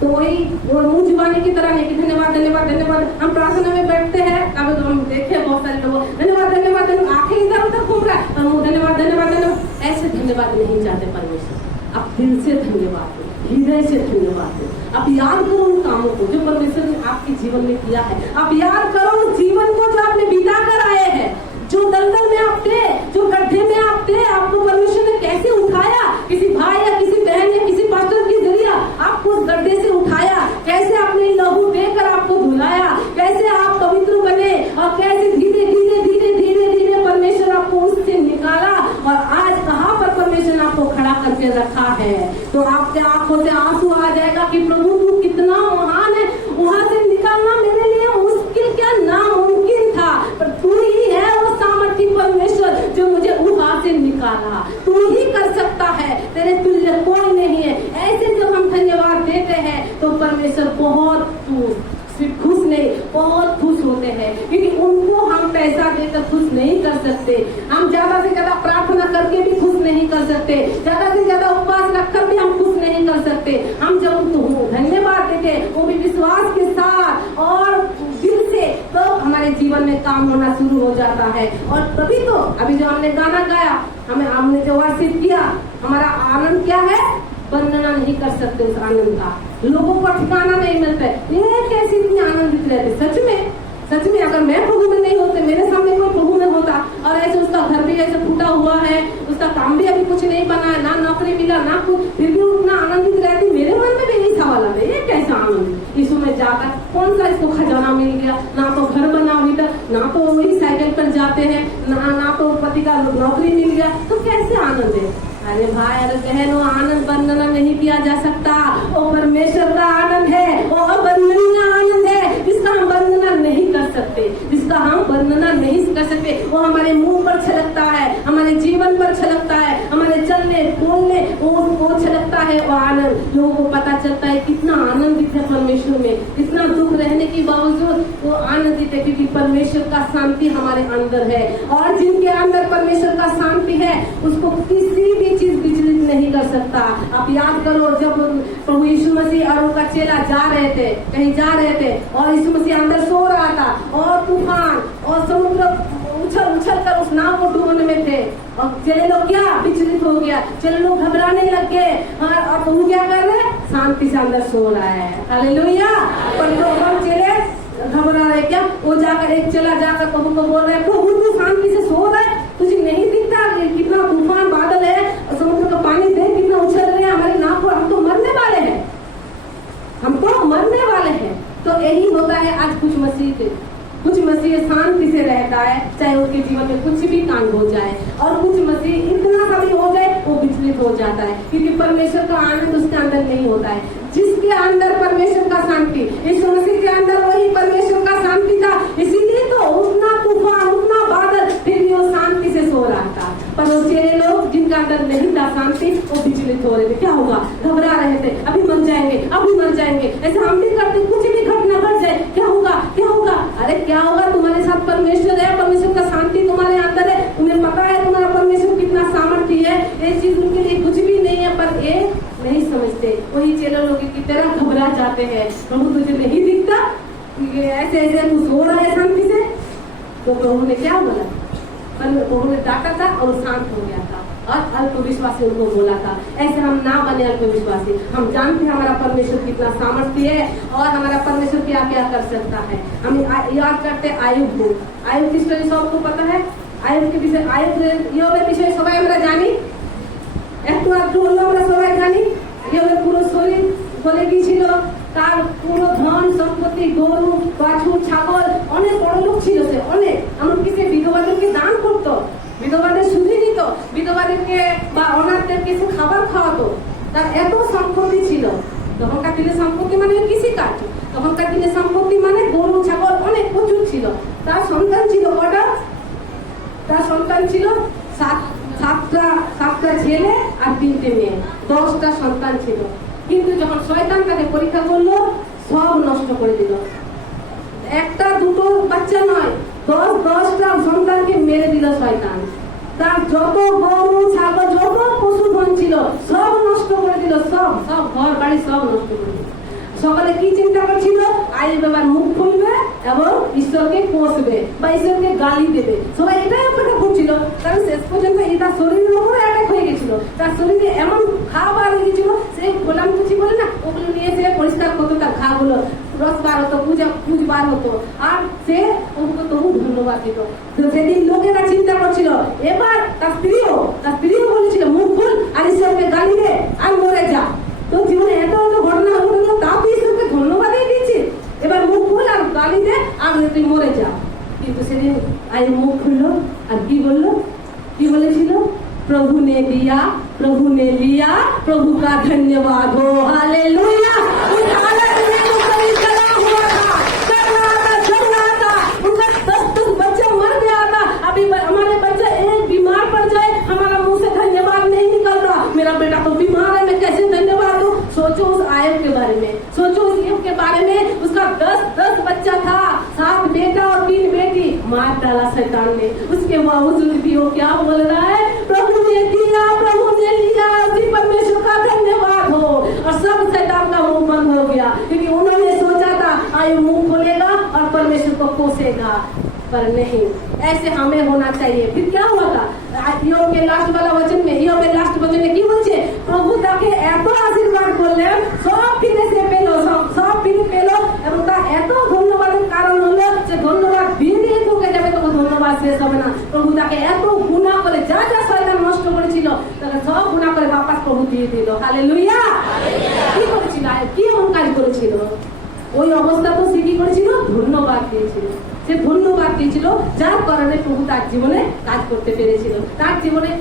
तो वही मुंह जुबानी की तरह नहीं कि धन्यवाद धन्यवाद धन्यवाद। हम प्रार्थना में बैठते हैं, अब हम देखे बहुत सारे लोग धन्यवाद धन्यवाद आंखें इधर उधर घूम रहा है और धन्यवाद धन्यवाद धन्यवाद। ऐसे धन्यवाद नहीं चाहते परमेश्वर। आप दिल से धन्यवाद दो, हृदय से धन्यवाद दो। आप याद करो उन कामों को जो परमेश्वर ने आपके जीवन में किया है। आप याद करो उस जीवन को जो आपने बिता कर आए हैं, जो दलदल में आप थे, जो गड्ढे में आप थे, आपको परमेश्वर ने कैसे उठाया, किसी भाई या किसी बहन या किसी पास्टर के जरिए आपको उस गड्ढे से उठाया, कैसे आपने लहू देकर आपको धुलाया, कैसे आप पवित्र बने और कैसे धीरे धीरे धीरे धीरे धीरे परमेश्वर आपको उससे निकाला और आज कहाँ पर परमेश्वर आपको खड़ा करके रखा है। तो आपके आंखों से आंसू आ जाएगा कि प्रभु तू कितना महान है, वहां से निकलना मेरे लिए मुश्किल क्या नामुमकिन था, पर तू ही है वो सामर्थी परमेश्वर जो मुझे वहां से निकाला। तू ही कर सकता है, तेरे तुल्य कोई नहीं है। ऐसे जब हम धन्यवाद देते हैं तो परमेश्वर बहुत सिर्फ खुश नहीं, बहुत खुश होते हैं, क्योंकि उनको हम पैसा देकर खुश नहीं कर सकते। हम ज्यादा से ज्यादा प्रार्थना करके भी खुश नहीं कर सकते, ज्यादा से ज्यादा उपवास रखकर भी हम खुश नहीं कर सकते। हम जब धन्यवाद देते वो भी विश्वास के साथ और दिल से, तो हमारे जीवन में काम होना शुरू हो जाता है। और तभी तो अभी जो हमने गाना गाया, हमने जो वर्षित किया, हमारा आनंद क्या है, वर्णना नहीं कर सकते उस आनंद का, लोगों को ठिकाना नहीं मिलता है। ये कैसे इतनी आनंदित रहते, सच में अगर मैं प्रभु में नहीं होते, मेरे सामने कोई प्रभु में होता और ऐसे उसका घर भी ऐसे फूटा हुआ है, उसका काम भी अभी कुछ नहीं बना है, ना नौकरी मिला ना कुछ, फिर भी उतना आनंदित रहती, मेरे मन में भी यही सवाल आता है, ये कैसा आनंद। यीशु में जाकर कौन सा इसको खजाना मिल गया, ना तो घर बना अभी तक, ना तो वही साइकिल पर जाते हैं, ना तो पति का नौकरी मिल गया, तो कैसे आनंद है। अरे भाई अरे बहन, वो आनंद वर्णना नहीं किया जा सकता। वो परमेश्वर का आनंद है, वो अवर्णनीय आनंद है जिसका हम वर्णना नहीं कर सकते, जिसका हम वर्णना नहीं कर सकते। वो हमारे मुंह पर छलकता है, हमारे जीवन पर छलकता है, हमारे चलने बोलने वो छलकता है। वो आनंद लोगों को पता चलता है कितना आनंदित है परमेश्वर में, इतना दुख रहने के बावजूद वो आनंदित है, क्योंकि परमेश्वर का शांति हमारे अंदर है। और जिनके अंदर परमेश्वर का शांति है उसको किसी भी चीज विचलित नहीं कर सकता। आप याद करो जब प्रभु यीशु मसीह और उनका चेला जा रहे थे, कहीं जा रहे थे और यीशु मसीह अंदर सो रहा था और तूफान और समुद्र उछल कर उस नाव को डूबने में थे और चले लोग क्या विचलित हो गया, चले लोग घबराने लग गए और प्रभु क्या कर रहे, शांति से अंदर सो रहा है। हालेलुया। पर लोग चले घबरा रहे, क्या वो जाकर एक चला जाकर प्रभु को बोल रहे, प्रभु तू शांति से सो रहा है, तुझे नहीं दिखता कितना तूफान बादल है और समुद्र का पानी देख कितना उछल रहे हैं हमारी नाव पर, हम तो मरने वाले हैं, हम तो मरने वाले हैं। तो यही होता है आज कुछ मसीह शांति से रहता है, चाहे उसके जीवन में कुछ भी कांड हो जाए, और कुछ मसीह इतना सा भी हो जाए वो विचलित हो जाता है, क्योंकि परमेश्वर का आनंद उसके अंदर नहीं होता है। जिसके अंदर परमेश्वर का शांति, यीशु मसीह के अंदर वही परमेश्वर का शांति था, इसीलिए तो उतना तूफान उतना बादल फिर भी वो शांति से सो रहा था। पर वो चेले लोग जिनका अंदर नहीं था शांति, वो विचलित हो रहे थे, क्या होगा, घबरा रहे थे, अभी मर जाएंगे, ऐसे हम भी करते, कुछ भी घटना घट जाए, क्या होगा। अरे क्या होगा, तुम्हारे साथ परमेश्वर है, परमेश्वर का शांति तुम्हारे अंदर है, तुम्हें पता है तुम्हारा परमेश्वर कितना सामर्थ्य है, ये चीज उनके लिए कुछ भी नहीं है, पर ये नहीं समझते, वही चेले लोग की तरह घबरा जाते हैं। प्रभु तुझे नहीं दिखता, ऐसे तू सो रहा है शांति से। तो प्रभु ने क्या बोला, प्रभु ने डांटा था और शांत हो गया था और अल्प विश्वासी उनको बोला था। ऐसे हम ना बने अल्प विश्वासी, हम जानते हैं हमारा परमेश्वर कितना सामर्थ्य है और हमारा परमेश्वर क्या क्या कर सकता है। हम याद करते आयुब को, आयुब की स्टोरी सबको पता है, आयुब के विषय, आयुब विषय सबाई আমরা জানি, একটু আধটু হলেও আমরা সবাই জানি। ইয়োবের পুরো শরীর বলে গিয়েছিল, তার পুরো ধন সম্পত্তি, গরু বাছুর ছাগল, অনেক বড় লোক ছিল সে, অনেক, এমনকি সে বিধবাদেরকে দান করতো, বিধবাদের সুধি দিত, বিধবাদেরকে বা অনাথদেরকে সে খাবার খাওয়াতো, তার এত সম্পত্তি ছিল। তখনকার দিনে সম্পত্তি মানে কৃষিকাজ, তখনকার দিনে সম্পত্তি মানে গরু ছাগল অনেক প্রচুর ছিল। তার সন্তান ছিল কটা, তার সন্তান ছিল সাতটা ছেলে আর 3টে মেয়ে, 10টা সন্তান ছিল। কিন্তু যখন শয়তান তাকে পরীক্ষা করলো, সব নষ্ট করে দিল। একটা দুটো বাচ্চা নয়, 10টা সন্তানকে মেরে দিল শয়তান। তার যত গরু ছাগল যত পশুধন ছিল সব নষ্ট করে দিল, সব ঘর বাড়ি সব নষ্ট করে দিল। সকালে কি চিন্তা করছিল? আইব এবার মুখ খুলবে এবং ঈশ্বরকে কোসবে বা ঈশ্বরকে গালি দেবে, সবাই এটাই অপেক্ষা করছিল। কারণ শেষ পর্যন্ত এটা শরীরের উপরে অ্যাটাক হয়ে গেছিল, তার শরীরে এমন ঘা বার হয়ে গেছিল, সেই গোলাম কুচি বলে না, ওগুলো নিয়ে এসে পরিষ্কার করতো, তার ঘা গুলো রস বার হতো, পুজ বার হতো, আর সে ওকে তবু ধন্যবাদ দিত। তো সেদিন লোকেরা চিন্তা করছিল, এবার তার স্ত্রীও বলেছিল মুখ খুল আর ঈশ্বরকে গালি দে আর মরে যা। তো জীবনে এত ঘটনা ঘটলো, তাও তুই ঈশ্বরকে ধন্যবাদই দিচ্ছি, এবার মুখ খুল আর গালি দে আর তুই মরে যা। কিন্তু সেদিন আজ মুখ খুললো আর কি বললো? কি বলেছিল? प्रभु ने दिया, प्रभु ने लिया, प्रभु का धन्यवाद हो, हालेलुया। उस हालत में तो कभी चला हुआ था, चल रहा था, उनका 10 बच्चा मर गया था। अभी हमारे बच्चा एक बीमार पड़ जाए, हमारा मुंह से धन्यवाद नहीं निकल रहा, मेरा बेटा तो बीमार है, मैं कैसे धन्यवाद दूं? सोचो उस आयब के बारे में, सोचो उस आयब के बारे में। उसका 10 बच्चा था, 7 बेटा और 3 बेटी, मार डाला शैतान ने। उसके बावजूद भी वो क्या बोल रहा है? प्रभु ने दिया, प्रभु ने लिया, उसी परमेश्वर का धन्यवाद हो। और सब शैतान का मुंह बंद हो गया, क्योंकि उन्होंने सोचा था आयु मुंह खोलेगा और परमेश्वर को कोसेगा, पर नहीं। ऐसे हमें होना चाहिए। फिर क्या हुआ था? ईयोब के लास्ट वाला वचन में, ईयोब के लास्ट वचन में কি বলছে? প্রভু তাকে এত আশীর্বাদ করলেন, সব ফিরে সে পেল, সব ফিরে পেল, এবং তার এত ধন্যবাদের কারণ হলো যে ধন্যবাদ দিয়ে তোকে যাবে, তোকে ধন্যবাদ শেষ হবে না। প্রভু তাকে এত গুণা করে, যা যা শয়তান নষ্ট করেছিল তাকে সব গুণা করে বাপাস প্রভু দিয়ে দিল, হালেলুয়া। কি করেছিল? কি এমন কাজ করেছিল? ওই অবস্থা তো সে কি করেছিল? ধন্যবাদ দিয়েছিল। সে ধন্যবাদ দিয়েছিল, যার কারণে প্রভু তার জীবনে কাজ করতে পেরেছিল। তার জীবনে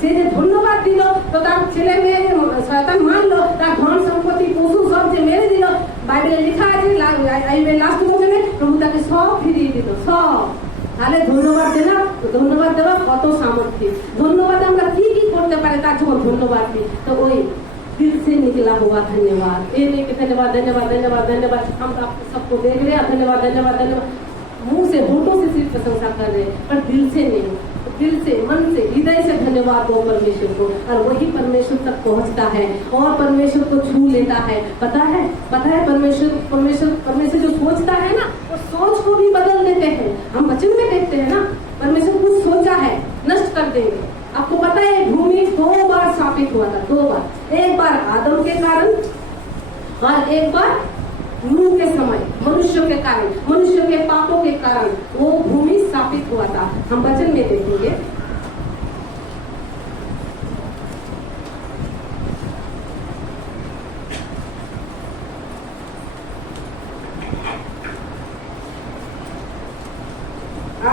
সে যে ধন্যবাদ দিল, তো তার ছেলে মেয়ে শয়তান মারলো, তার ধন সম্পত্তি পশু সব যে মেরে দিল। বাইবেলে লেখা আছে আইবের লাস্ট বচনে প্রভু তাকে সব ফিরিয়ে দিল, সব। তাহলে ধন্যবাদ দেওয়া কত সামর্থ্য। ধন্যবাদ আমরা কি কি করতে পারি তার জন্য ধন্যবাদ দিই। তো ওই दिल से निकला हुआ धन्यवाद, ये नहीं कि धन्यवाद धन्यवाद धन्यवाद धन्यवाद, हम सबको देख रहे हैं धन्यवाद धन्यवाद धन्यवाद, मुंह से होठों से सिर्फ प्रशंसा कर रहे हैं, पर दिल से नहीं। दिल से, मन से, हृदय से धन्यवाद दो परमेश्वर को, और वही परमेश्वर तक पहुंचता है और परमेश्वर को छू लेता है। पता है परमेश्वर जो सोचता है ना, वो सोच को भी बदल देते हैं। हम वचन में देखते हैं ना, परमेश्वर कुछ सोचा है नष्ट कर देंगे। आपको पता है भूमि 2 बार स्थापित हुआ था, 2 बार। एक बार आदम के कारण और एक बार नूह के समय, मनुष्य के कारण, मनुष्य के पापों के कारण वो भूमि स्थापित हुआ था। हम वचन में देखेंगे।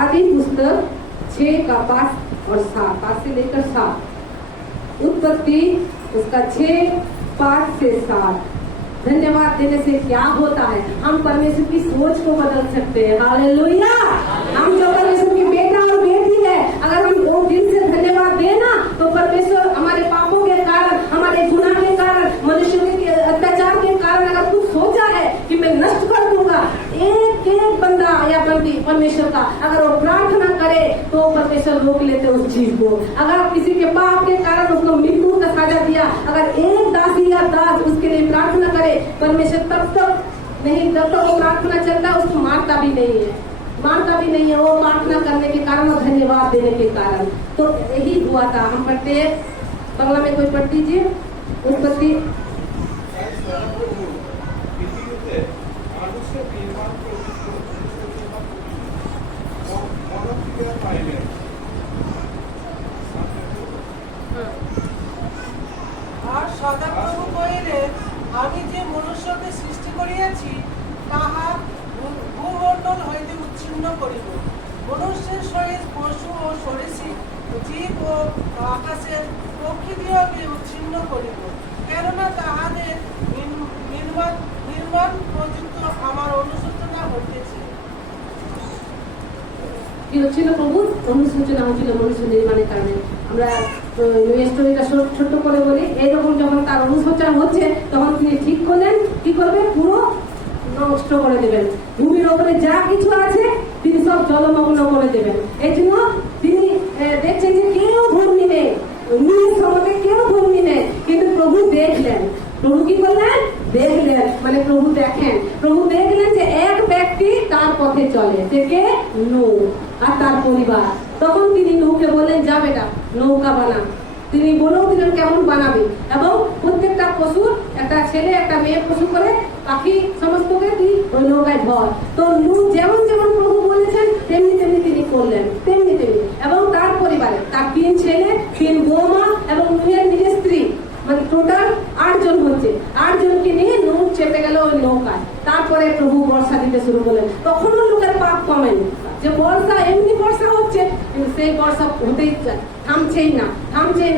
आदि पुस्तक 6 का 5 और 7, 5 से लेकर 7। उत्पत्ति उसका 6, 5 से 7। धन्यवाद देने से क्या होता है? हम परमेश्वर की सोच को बदल सकते हैं, हालेलुया। हम जो परमेश्वर की बेटा और बेटी है, अगर हम वो दिल से धन्यवाद देना, तो परमेश्वर हमारे पापों के कारण, हमारे गुनाह के कारण, मनुष्य के अत्याचार के कारण अगर कुछ सोचा है कि मैं नष्ट कर दूंगा, एक बंदा या बंदी परमेश्वर का अगर वो प्रार्थना करे तो परमेश्वर रोक लेते उस चीज को। अगर किसी के पाप के कारण उसको मृत्यु का सजा दिया, अगर एक दासी या दास उसके लिए प्रार्थना करे, परमेश्वर तब तक वो प्रार्थना चलता है, उसको मारता भी नहीं है, वो प्रार्थना करने के कारण और धन्यवाद देने के कारण। तो यही हुआ था। हम पढ़ते हैं, बांग्ला में कोई पढ़ दीजिए। उत्पत्ति আর সদাপ্রভু কহিলেন, আমি যে মনুষ্যকে সৃষ্টি করিয়াছি তাহা ভূমণ্ডল হইতে উচ্ছিন্ন করিব। মনুষ্যের সহিত পশু ও সরীসৃপ জীব ও আকাশের পক্ষীদিগকে উচ্ছিন্ন করিব, কেননা তাহাদের নির্মাণ প্রযুক্ত আমার অনুশোচনা হইতেছে। কি হচ্ছিল প্রভু অনুশোচনা হচ্ছিল মনুষ্য নির্মাণের কারণে। আমরা এই স্টোরিটা ছোট্ট করে বলি, এইরকম যখন তার অনুশোচনা হচ্ছে তখন তিনি ঠিক করলেন কি করবে, পুরো নষ্ট করে দেবেন, ভূমির ওপরে যা কিছু আছে তিনি সব জলমগ্ন করে দেবেন। এই জন্য তিনি দেখছেন যে কেউ ভূমি নেই, নীল সমুদ্রে কেউ ভূমি নেই, কিন্তু প্রভু দেখলেন। প্রভু কি করলেন? দেখলেন, মানে প্রভু দেখেন, প্রভু দেখলেন যে এক ব্যক্তি তার পথে চলে, থেকে নূহ আর তার পরিবার। তখন তিনি নূহকে বললেন, যা বেটা নৌকা বানা। তিনি বলেও দিলেন কেমন বানাবি, এবং প্রত্যেকটা পশু, একটা ছেলে একটা মেয়ে পশু করে পাখি সমস্তকে তুই ওই নৌকায় ধর। তো নূহ যেমন যেমন প্রভু বলেছেন তেমনি তেমনি তিনি করলেন, তেমনি তেমনি। এবং তার পরিবারে তার 3 ছেলে 3 বৌমা এবং নূহের নিজের স্ত্রী, মানে টোটাল 8 জন হচ্ছে। 8 জনকে নিয়ে নূহ চেপে গেল ওই নৌকায়। তারপরে প্রভু বর্ষা দিতে শুরু করলেন। তখনও লোকের পাপ কমেনি, যে বর্ষা এমনি বর্ষা হচ্ছে, কিন্তু সেই বর্ষা হতেই থামছেই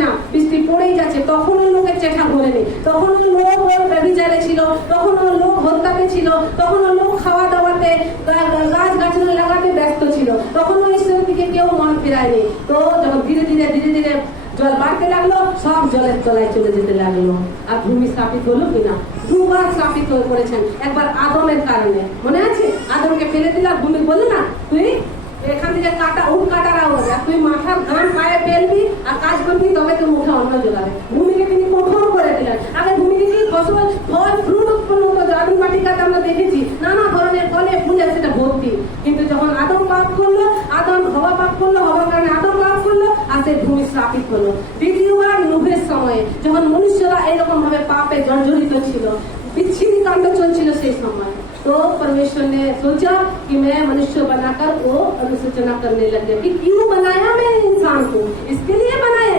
না, বৃষ্টি পড়েই যাচ্ছে। তখনও লোকের চেঠা ভরেনি, তখনও লোক ব্যভিচারে ছিল, তখনও লোক হত্যাতে ছিল, তখনও লোক খাওয়া দাওয়াতে গাছ গাছগুলো লাগাতে ব্যস্ত ছিল, তখনও ঈশ্বরের দিকে কেউ মন ফেরায়নি। তো যখন ধীরে ধীরে জল বাড়তে লাগলো, সব জলের তলায় চলে যেতে লাগলো। আর ভূমি স্থাপিত হলো কিনা? 2 বার স্থাপিত হয়ে পড়েছেন। একবার আদমের কারণে, মনে আছে? আদমকে ফেলে দিলা, ভূমি বললি না তুই এখান থেকে কাটারা হয়ে যায়, তুই মাথার গান পায়ে ফেলবি আর কাজ করবি, তবে তুই মুখে অন্ন জোগাবে। ভূমিকে তিনি কঠোর করে দিলেন। আগে ভূমিকে কি ফসল ফল ফ্রুট উৎপন্ন হতো, আদম বাটিকাতে আমরা দেখেছি নানা ধরনের ফলে ফুলে সেটা ভর্তি। কিন্তু যখন আদম পাপ করলো, হওয়া পাপ করলো, হওয়ার কারণে আদম পাপ করলো, আর সেই ভূমি শ্রাপিত হলো। দ্বিতীয়বার নূহের সময়ে যখন মনুষ্যরা এরকম ভাবে পাপে জর্জরিত ছিল, বিচ্ছিন্ন কাণ্ড চলছিল সেই সময়, तो परमेश्वर ने सोचा कि मैं मनुष्य बनाकर वो अनुसूचना करने लग गया कि क्यों बनाया मैंने इंसान को, इसके लिए बनाया।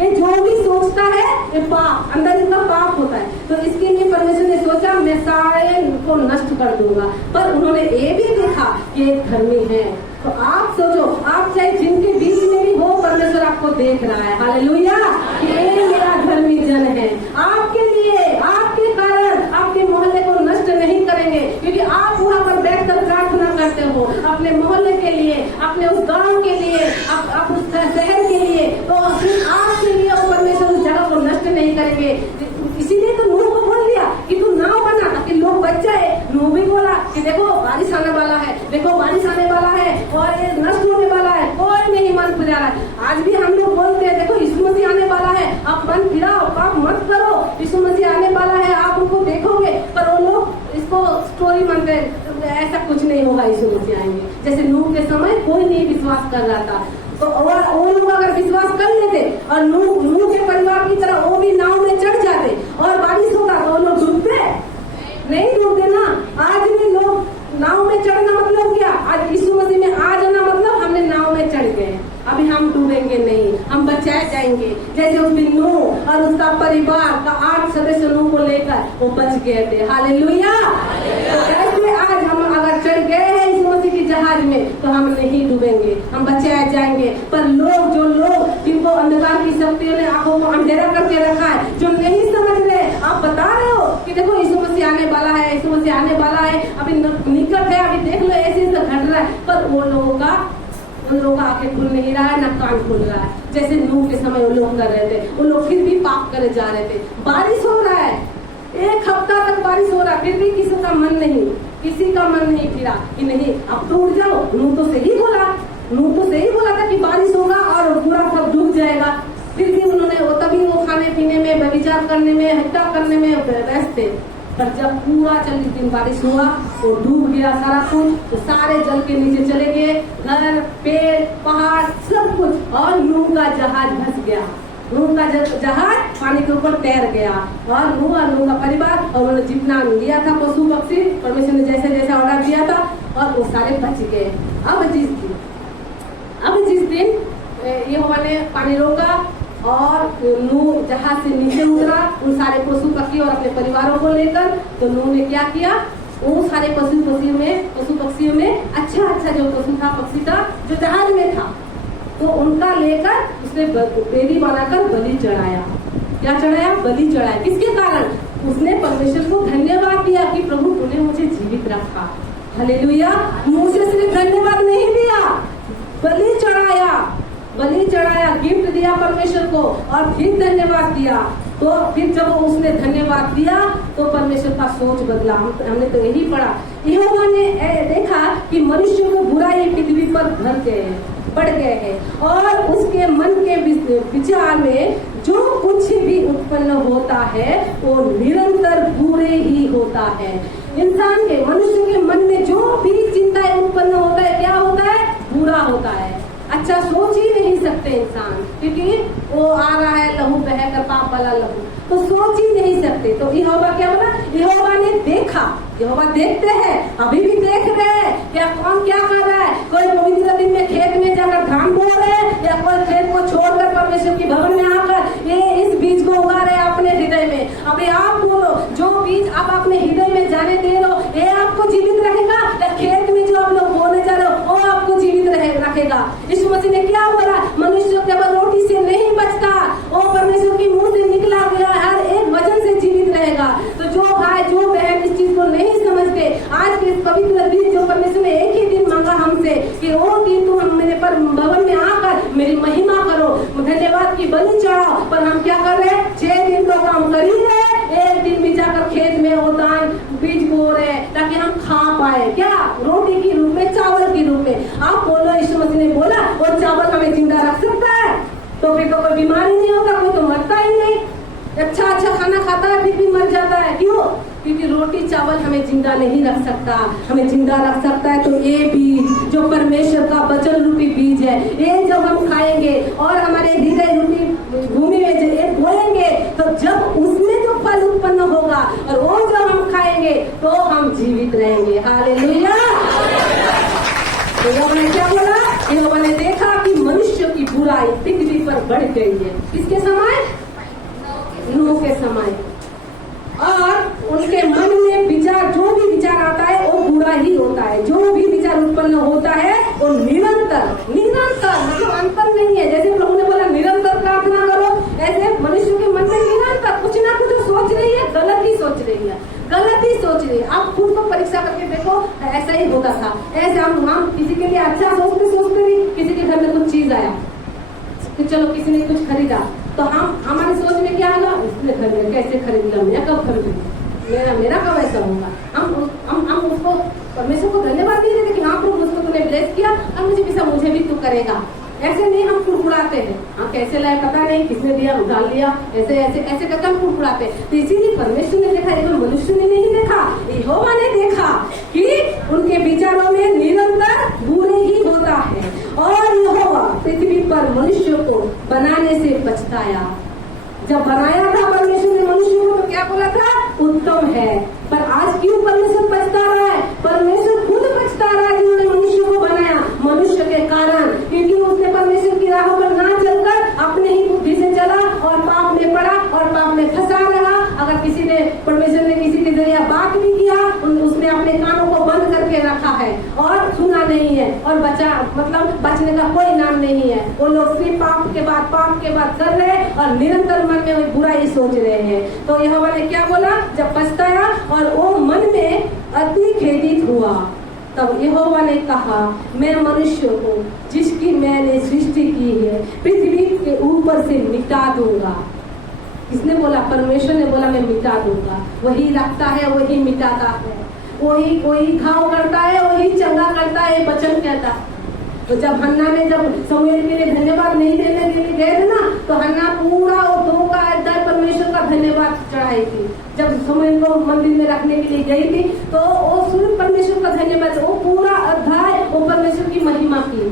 ये जो भी सोचता है ये पाप, अंदर इनका पाप होता है, तो इसके लिए परमेश्वर ने सोचा मैं सारे को नष्ट कर दूंगा। पर उन्होंने ये भी देखा कि एक धर्मी है। तो आप सोचो, आप चाहे जिनके बीच में भी हो, परमेश्वर आपको देख रहा है। हालेलुया, ये मेरा धर्मी जन है। आपके लिए, आपके कारण आपके मोहल्ले को नष्ट नहीं करेंगे, क्योंकि आप वहाँ पर बैठकर प्रार्थना करते हो अपने मोहल्ले के लिए, अपने उस गांव के लिए, आप उस शहर के लिए। तो सिर्फ आपके लिए वो परमेश्वर उस जगह को नष्ट नहीं करेंगे। इसीलिए तो नूह को बोल दिया कि तू नाव बना ताकि लोग बच जाए। नूह भी बोला कि देखो बारिश आने वाला है, देखो बारिश आने वाला है और ये नष्ट होने वाला है, कोई नहीं मन फिरा रहा है। आज भी हम लोग बोलते हैं देखो यीशु मसीह आने वाला है, आप मन फिराओ, पाप मत करो, यीशु मसीह आने वाला है, आप उनको देखोगे। पर वो लोग इसको स्टोरी मानते हैं, ऐसा कुछ नहीं होगा, यीशु मसीह आएंगे। जैसे नूह के समय कोई नहीं विश्वास कर रहा था, तो वो लोग अगर विश्वास कर लेते और नूह के परिवार की तरह वो भी नाव में चढ़ जाते और बारिश होता, तो वो लोग डूबते नहीं, डूबते ना। आज भी लोग नाव में चढ़ना मतलब क्या? आज यीशु मसीह में आ जाना मतलब हमने नाव में चढ़ गए, अभी हम डूबेंगे नहीं, हम बचाए जाएंगे। जैसे उस दिन नूह और उसका परिवार का 8 सदस्य नूह को लेकर वो बच गए थे। हालेलुया। ऐसे आज हम अगर चढ़ गए हैं यीशु मसीह की जहाज में, तो हम नहीं डूबेंगे, हम बचाए जाएंगे। पर जो लोग जिनको अंधकार की शक्तियों ने आंखों को अंधेरा करके रखा है, जो नहीं समझ रहे, आप बता रहे हो कि देखो यीशु मसीह आने वाला है, यीशु मसीह आने वाला है, अभी निकट है, अभी देख लो ऐसे घट रहा है, पर उन लोगों का आंखें खुल नहीं रहा है, ना कान खुल रहा है। जैसे नूह के समय वो लोग कर रहे थे, वो लोग फिर भी पाप करे जा रहे थे। बारिश हो रहा है, 1 हफ्ता तक बारिश हो रहा है, फिर भी किसी का मन नहीं फिरा कि नहीं अब तो उठ जाओ। नूह तो सही बोला था कि बारिश होगा और पूरा सब डूब जाएगा। फिर भी उन्होंने तभी वो खाने पीने में, व्यभिचार करने में, हत्या करने में व्यस्त थे। पर जब पूरा 40 दिन बारिश हुआ, वो डूब गया सारा कुछ, तो सारे जल के नीचे चले गए, घर, पेड़, पहाड़, सब कुछ, और नूह का जहाज धंस गया। नूह का जहाज पानी के ऊपर तैर गया, और नूह का परिवार और उन्होंने जितना लिया था पशु पक्षी, परमेश्वर ने जैसे जैसा ऑर्डर दिया था, और वो सारे बच गए। अब जिस दिन यहोवा ने पानी रोका और नूह जहाज से नीचे उतरा उन सारे पशु पक्षी और अपने परिवारों को लेकर, तो नूह ने क्या किया, वो सारे पशु पक्षियों में अच्छा जो पशु था, पक्षी था, जो जहाज में था, तो उनका लेकर उसने बेदी बनाकर बलि चढ़ाया। क्या चढ़ाया? बलि चढ़ाया। किसके कारण? उसने परमेश्वर को धन्यवाद दिया कि प्रभु तूने मुझे जीवित रखा। हालेलुया। मुझे सिर्फ धन्यवाद नहीं दिया, बलि चढ़ाया, गिफ्ट दिया परमेश्वर को और फिर धन्यवाद दिया। तो फिर जब उसने धन्यवाद दिया तो परमेश्वर का सोच बदला। हमने तो यही पढ़ा। यहोवा ने देखा कि मनुष्य को बुराई पृथ्वी पर बढ़ गए हैं और उसके मन के विचार में जो कुछ भी उत्पन्न होता है वो निरंतर बुरे ही होता है। इंसान के, मनुष्य के मन में जो भी चिंताएं उत्पन्न होता है, क्या होता है? बुरा होता है। अच्छा सोच ही नहीं सकते इंसान, क्योंकि वो आ रहा है लहू बहकर, पाप वाला लहू, तो सोच ही नहीं सकते। तो यहोवा क्या बोला? यहोवा ने देखा। यहोवा देखते हैं, अभी भी देख रहे हैं क्या कौन क्या कर रहा है। कोई पवित्र दिन में खेत में जाकर धान बो रहे हैं या कोई खेत को छोड़कर परमेश्वर की भवन में आकर ये इस बीज को उगा रहे हैं अपने हृदय में। अभी आप बोलो, जो बीज आप अपने हृदय में जाने दे रहे हो, ये आपको जीवित रहेगा या खेत में जो आप लोग बोने जा रहे हो वो आपको जीवित रखेगा? यीशु मसीह ने क्या बोला? मनुष्य केवल रोटी से नहीं बचता, वो परमेश्वर की मुंह से निकला गया हर एक वचन से जीवित रहेगा। तो जो भाई जो बहन इस चीज को नहीं समझते, आज के इस पवित्र दिन जो परमेश्वर ने एक ही दिन मांगा हमसे कि वो दिन तुम मेरे पर भवन में आकर मेरी महिमा करो, धन्यवाद की बलि चढ़ाओ, पर हम क्या कर रहे हैं? 6 दिन तो काम कर ही रहे, एक दिन भी जाकर खेत में वो दान बीज बो रहे ताकि हम खा पाए, क्या? रोटी के रूप में, चावल के रूप में। आप बोलो, यीशु मसीह ने बोला वो चावल हमें जिंदा रख सकता है? तो फिर तो कोई बीमारी नहीं होगा, कोई तो मरता ही नहीं। अच्छा खाना खाता है फिर भी मर जाता है, क्यों? क्योंकि रोटी चावल हमें जिंदा नहीं रख सकता। हमें जिंदा रख सकता है तो ये बीज जो परमेश्वर का वचन रूपी बीज है, ये जब हम खाएंगे और हमारे हृदय रूपी भूमि में बोएंगे तो जब उसमें जो फल उत्पन्न होगा और वो जब हम खाएंगे तो हम जीवित रहेंगे। हालेलुया। यहोवा ने क्या बोला? यहोवा ने देखा कि मनुष्य की बुराई पृथ्वी पर बढ़ गई है। किसके समय? नूह के समय। और उनके मन में विचार, जो भी विचार आता है वो बुरा ही होता है। जो भी विचार उत्पन्न होता है वो निरंतर मतलब अंतर नहीं है। जैसे प्रभु ने बोला निरंतर प्रार्थना करो, ऐसे मनुष्य के मन में निरंतर कुछ ना कुछ सोच रही है, गलत ही सोच रही है। आप खुद को परीक्षा करके देखो, ऐसा ही होता था। ऐसे हम किसी के लिए अच्छा सोचते भी, किसी के घर में कुछ चीज आया कि चलो किसी ने कुछ खरीदा तो हम हमारी सोच में क्या आएगा? इसने खरीदा, कैसे खरीद लिया, मैं कब खरीदूंगा, मेरा कब ऐसा होगा? हम उसको परमेश्वर को धन्यवाद नहीं देते कि हाँ प्रभु उसको तूने ब्लेस किया और मुझे भी तू करेगा। ऐसे नहीं हम कुड़कुड़ाते हैं, हाँ कैसे लाए पता नहीं, किसने दिया, उठा लिया, ऐसे करके हम कुड़कुड़ाते हैं। तो इसीलिए परमेश्वर ने देखा, लेकिन मनुष्य ने नहीं देखा। यहोवा ने देखा कि उनके विचारों में निरंतर बुरे ही होता है और यहोवा पृथ्वी पर मनुष्य को बनाने से पछताया। जब बनाया था परमेश्वर ने मनुष्य को तो क्या बोला था? उत्तम है। पर आज क्यों परमेश्वर पछता रहा है? परमेश्वर खुद पछता रहा है जिन्होंने मनुष्य को बनाया, मनुष्य के कारण, क्योंकि उसने परमेश्वर की राहों पर ना चलकर अपने ही बुद्धि से चला और पाप में पड़ा और पाप में फंसा रहा। अगर किसी ने, परमेश्वर ने किसी के जरिए बात भी किया, उसने अपने कानों को बंद करके रखा है और सुना नहीं है और बचने का कोई नाम नहीं है। वो लोग फिर पाप के बाद कर रहे हैं और निरंतर मन में वो बुराई सोच रहे हैं। तो यहोवा ने क्या बोला? जब पछताया और वो मन में अति खेदित हुआ, तब यहोवा ने कहा, मैं मनुष्य को जिसकी मैंने सृष्टि की है पृथ्वी के ऊपर से मिटा दूंगा। किसने बोला? परमेश्वर ने बोला मैं मिटा दूंगा। वही रखता है, वही मिटाता है, वही घाव करता है, वही चंगा करता है, वचन कहता है। तो जब हन्ना ने जब समूएल के लिए धन्यवाद नहीं देने के लिए गए थे ना, तो हन्ना पूरा 2 का अध्याय परमेश्वर का धन्यवाद चढ़ाई थी। जब समूएल को मंदिर में रखने के लिए गई थी तो वो सिर्फ परमेश्वर का धन्यवाद, वो पूरा अध्याय वो परमेश्वर की महिमा की।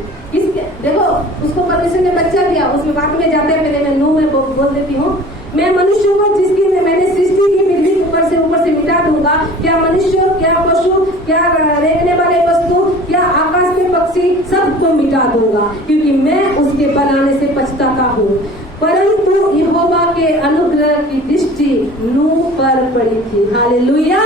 देखो उसको परमेश्वर ने बच्चा दिया, उसमें बात में जाते पहले मैं नूह में बोल देती हूँ, मैं मनुष्य को जिसकी मैंने सृष्टि की पृथ्वी ऊपर से मिटा दूंगा। क्या मनुष्य, क्या पशु, क्या रेंगने वाले वस्तु, क्या आकाश में पक्षी, सबको मिटा दूंगा, क्योंकि मैं उसके बनाने से पछताता हूँ। परंतु यहोवा के अनुग्रह की दृष्टि नूह पर पड़ी थी। हालेलुया।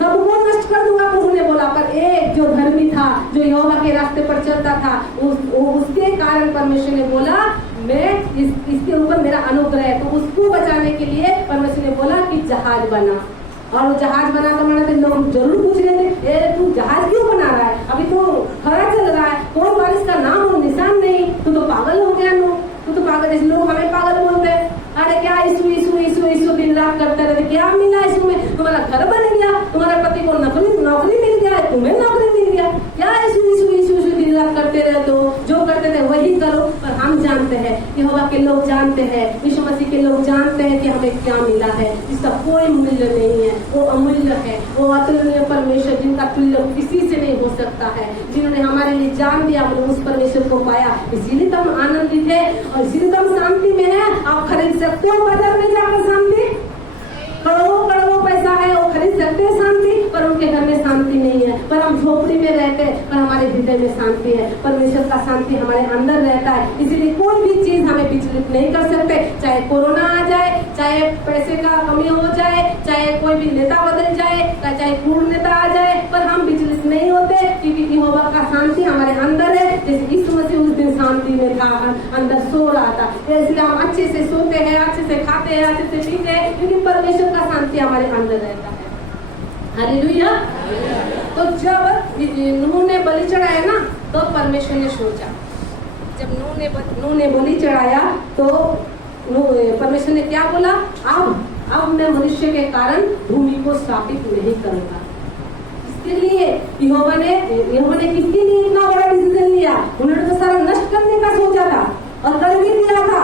सबको नष्ट कर दूंगा प्रभु ने बोला, पर एक जो धर्मी था, जो यहोवा के रास्ते पर चलता था, उसके कारण परमेश्वर ने बोला मैं इसके ऊपर मेरा अनुग्रह है। तो उसको बचाने के लिए परमेश्वर ने बोला कि जहाज बना। और वो जहाज बनाकर मैंने तो लोग जरूर पूछ रहे थे, तू जहाज क्यों बना रहा है? अभी तो खरा चल रहा है, कोई बारिश का नाम और निशान नहीं, बात करते रहते, क्या मिला इसमें, तुम्हारा घर बन गया, तुम्हारे पति को नौकरी मिल गया, तुम्हें नौकरी मिल गया, क्या यीशु यीशु यीशु यीशु दिन रात करते रहते हो, जो करते थे वही करो। पर हम जानते हैं, यहोवा के लोग जानते हैं, यीशु मसीह के लोग जानते हैं कि हमें क्या मिला है, इसका कोई मूल्य नहीं है, वो अमूल्य है, वो अतुलनीय परमेश्वर जिनका तुल्य किसी से नहीं हो सकता है, जिन्होंने हमारे लिए जान दिया, हमने उस परमेश्वर को पाया, इसीलिए तो हम आनंदित है और इसीलिए तो हम शांति में है। आप खरीद सकते हो बाजार में जाकर शांति, करोड़ों करोड़ों पैसा है वो खरीद सकते हैं शांति, पर उनके घर में शांति नहीं है। पर हम झोपड़ी में रहते हैं पर हमारे हृदय में शांति है, परमेश्वर का शांति हमारे अंदर रहता है। इसीलिए कोई भी चीज हमें विचलित नहीं कर सकते, चाहे कोरोना आ जाए, चाहे पैसे का कमी हो जाए, चाहे कोई भी नेता बदल जाए, चाहे पूर्ण नेता आ जाए, पर हम विचलित नहीं होते, क्योंकि यहोवा का शांति हमारे अंदर है। जैसे यीशु मसीह उस दिन शांति में था, अंदर सो रहा था, इसलिए हम अच्छे से सोते हैं, अच्छे से खाते हैं, अच्छे से पीते हैं, क्योंकि परमेश्वर का शांति हमारे अंदर रहता है। हालेलुया। तो जब नूह ने बलि चढ़ाया ना, तो परमेश्वर ने सोचा, जब नूह ने बलि चढ़ाया तो परमेश्वर ने क्या बोला, अब मैं मनुष्य के कारण भूमि को श्रापित नहीं करूंगा। इसके लिए यहोवा ने किसके लिए इतना बड़ा डिसीजन लिया, उन्होंने तो सारा नष्ट करने का सोचा था और कर भी दिया था।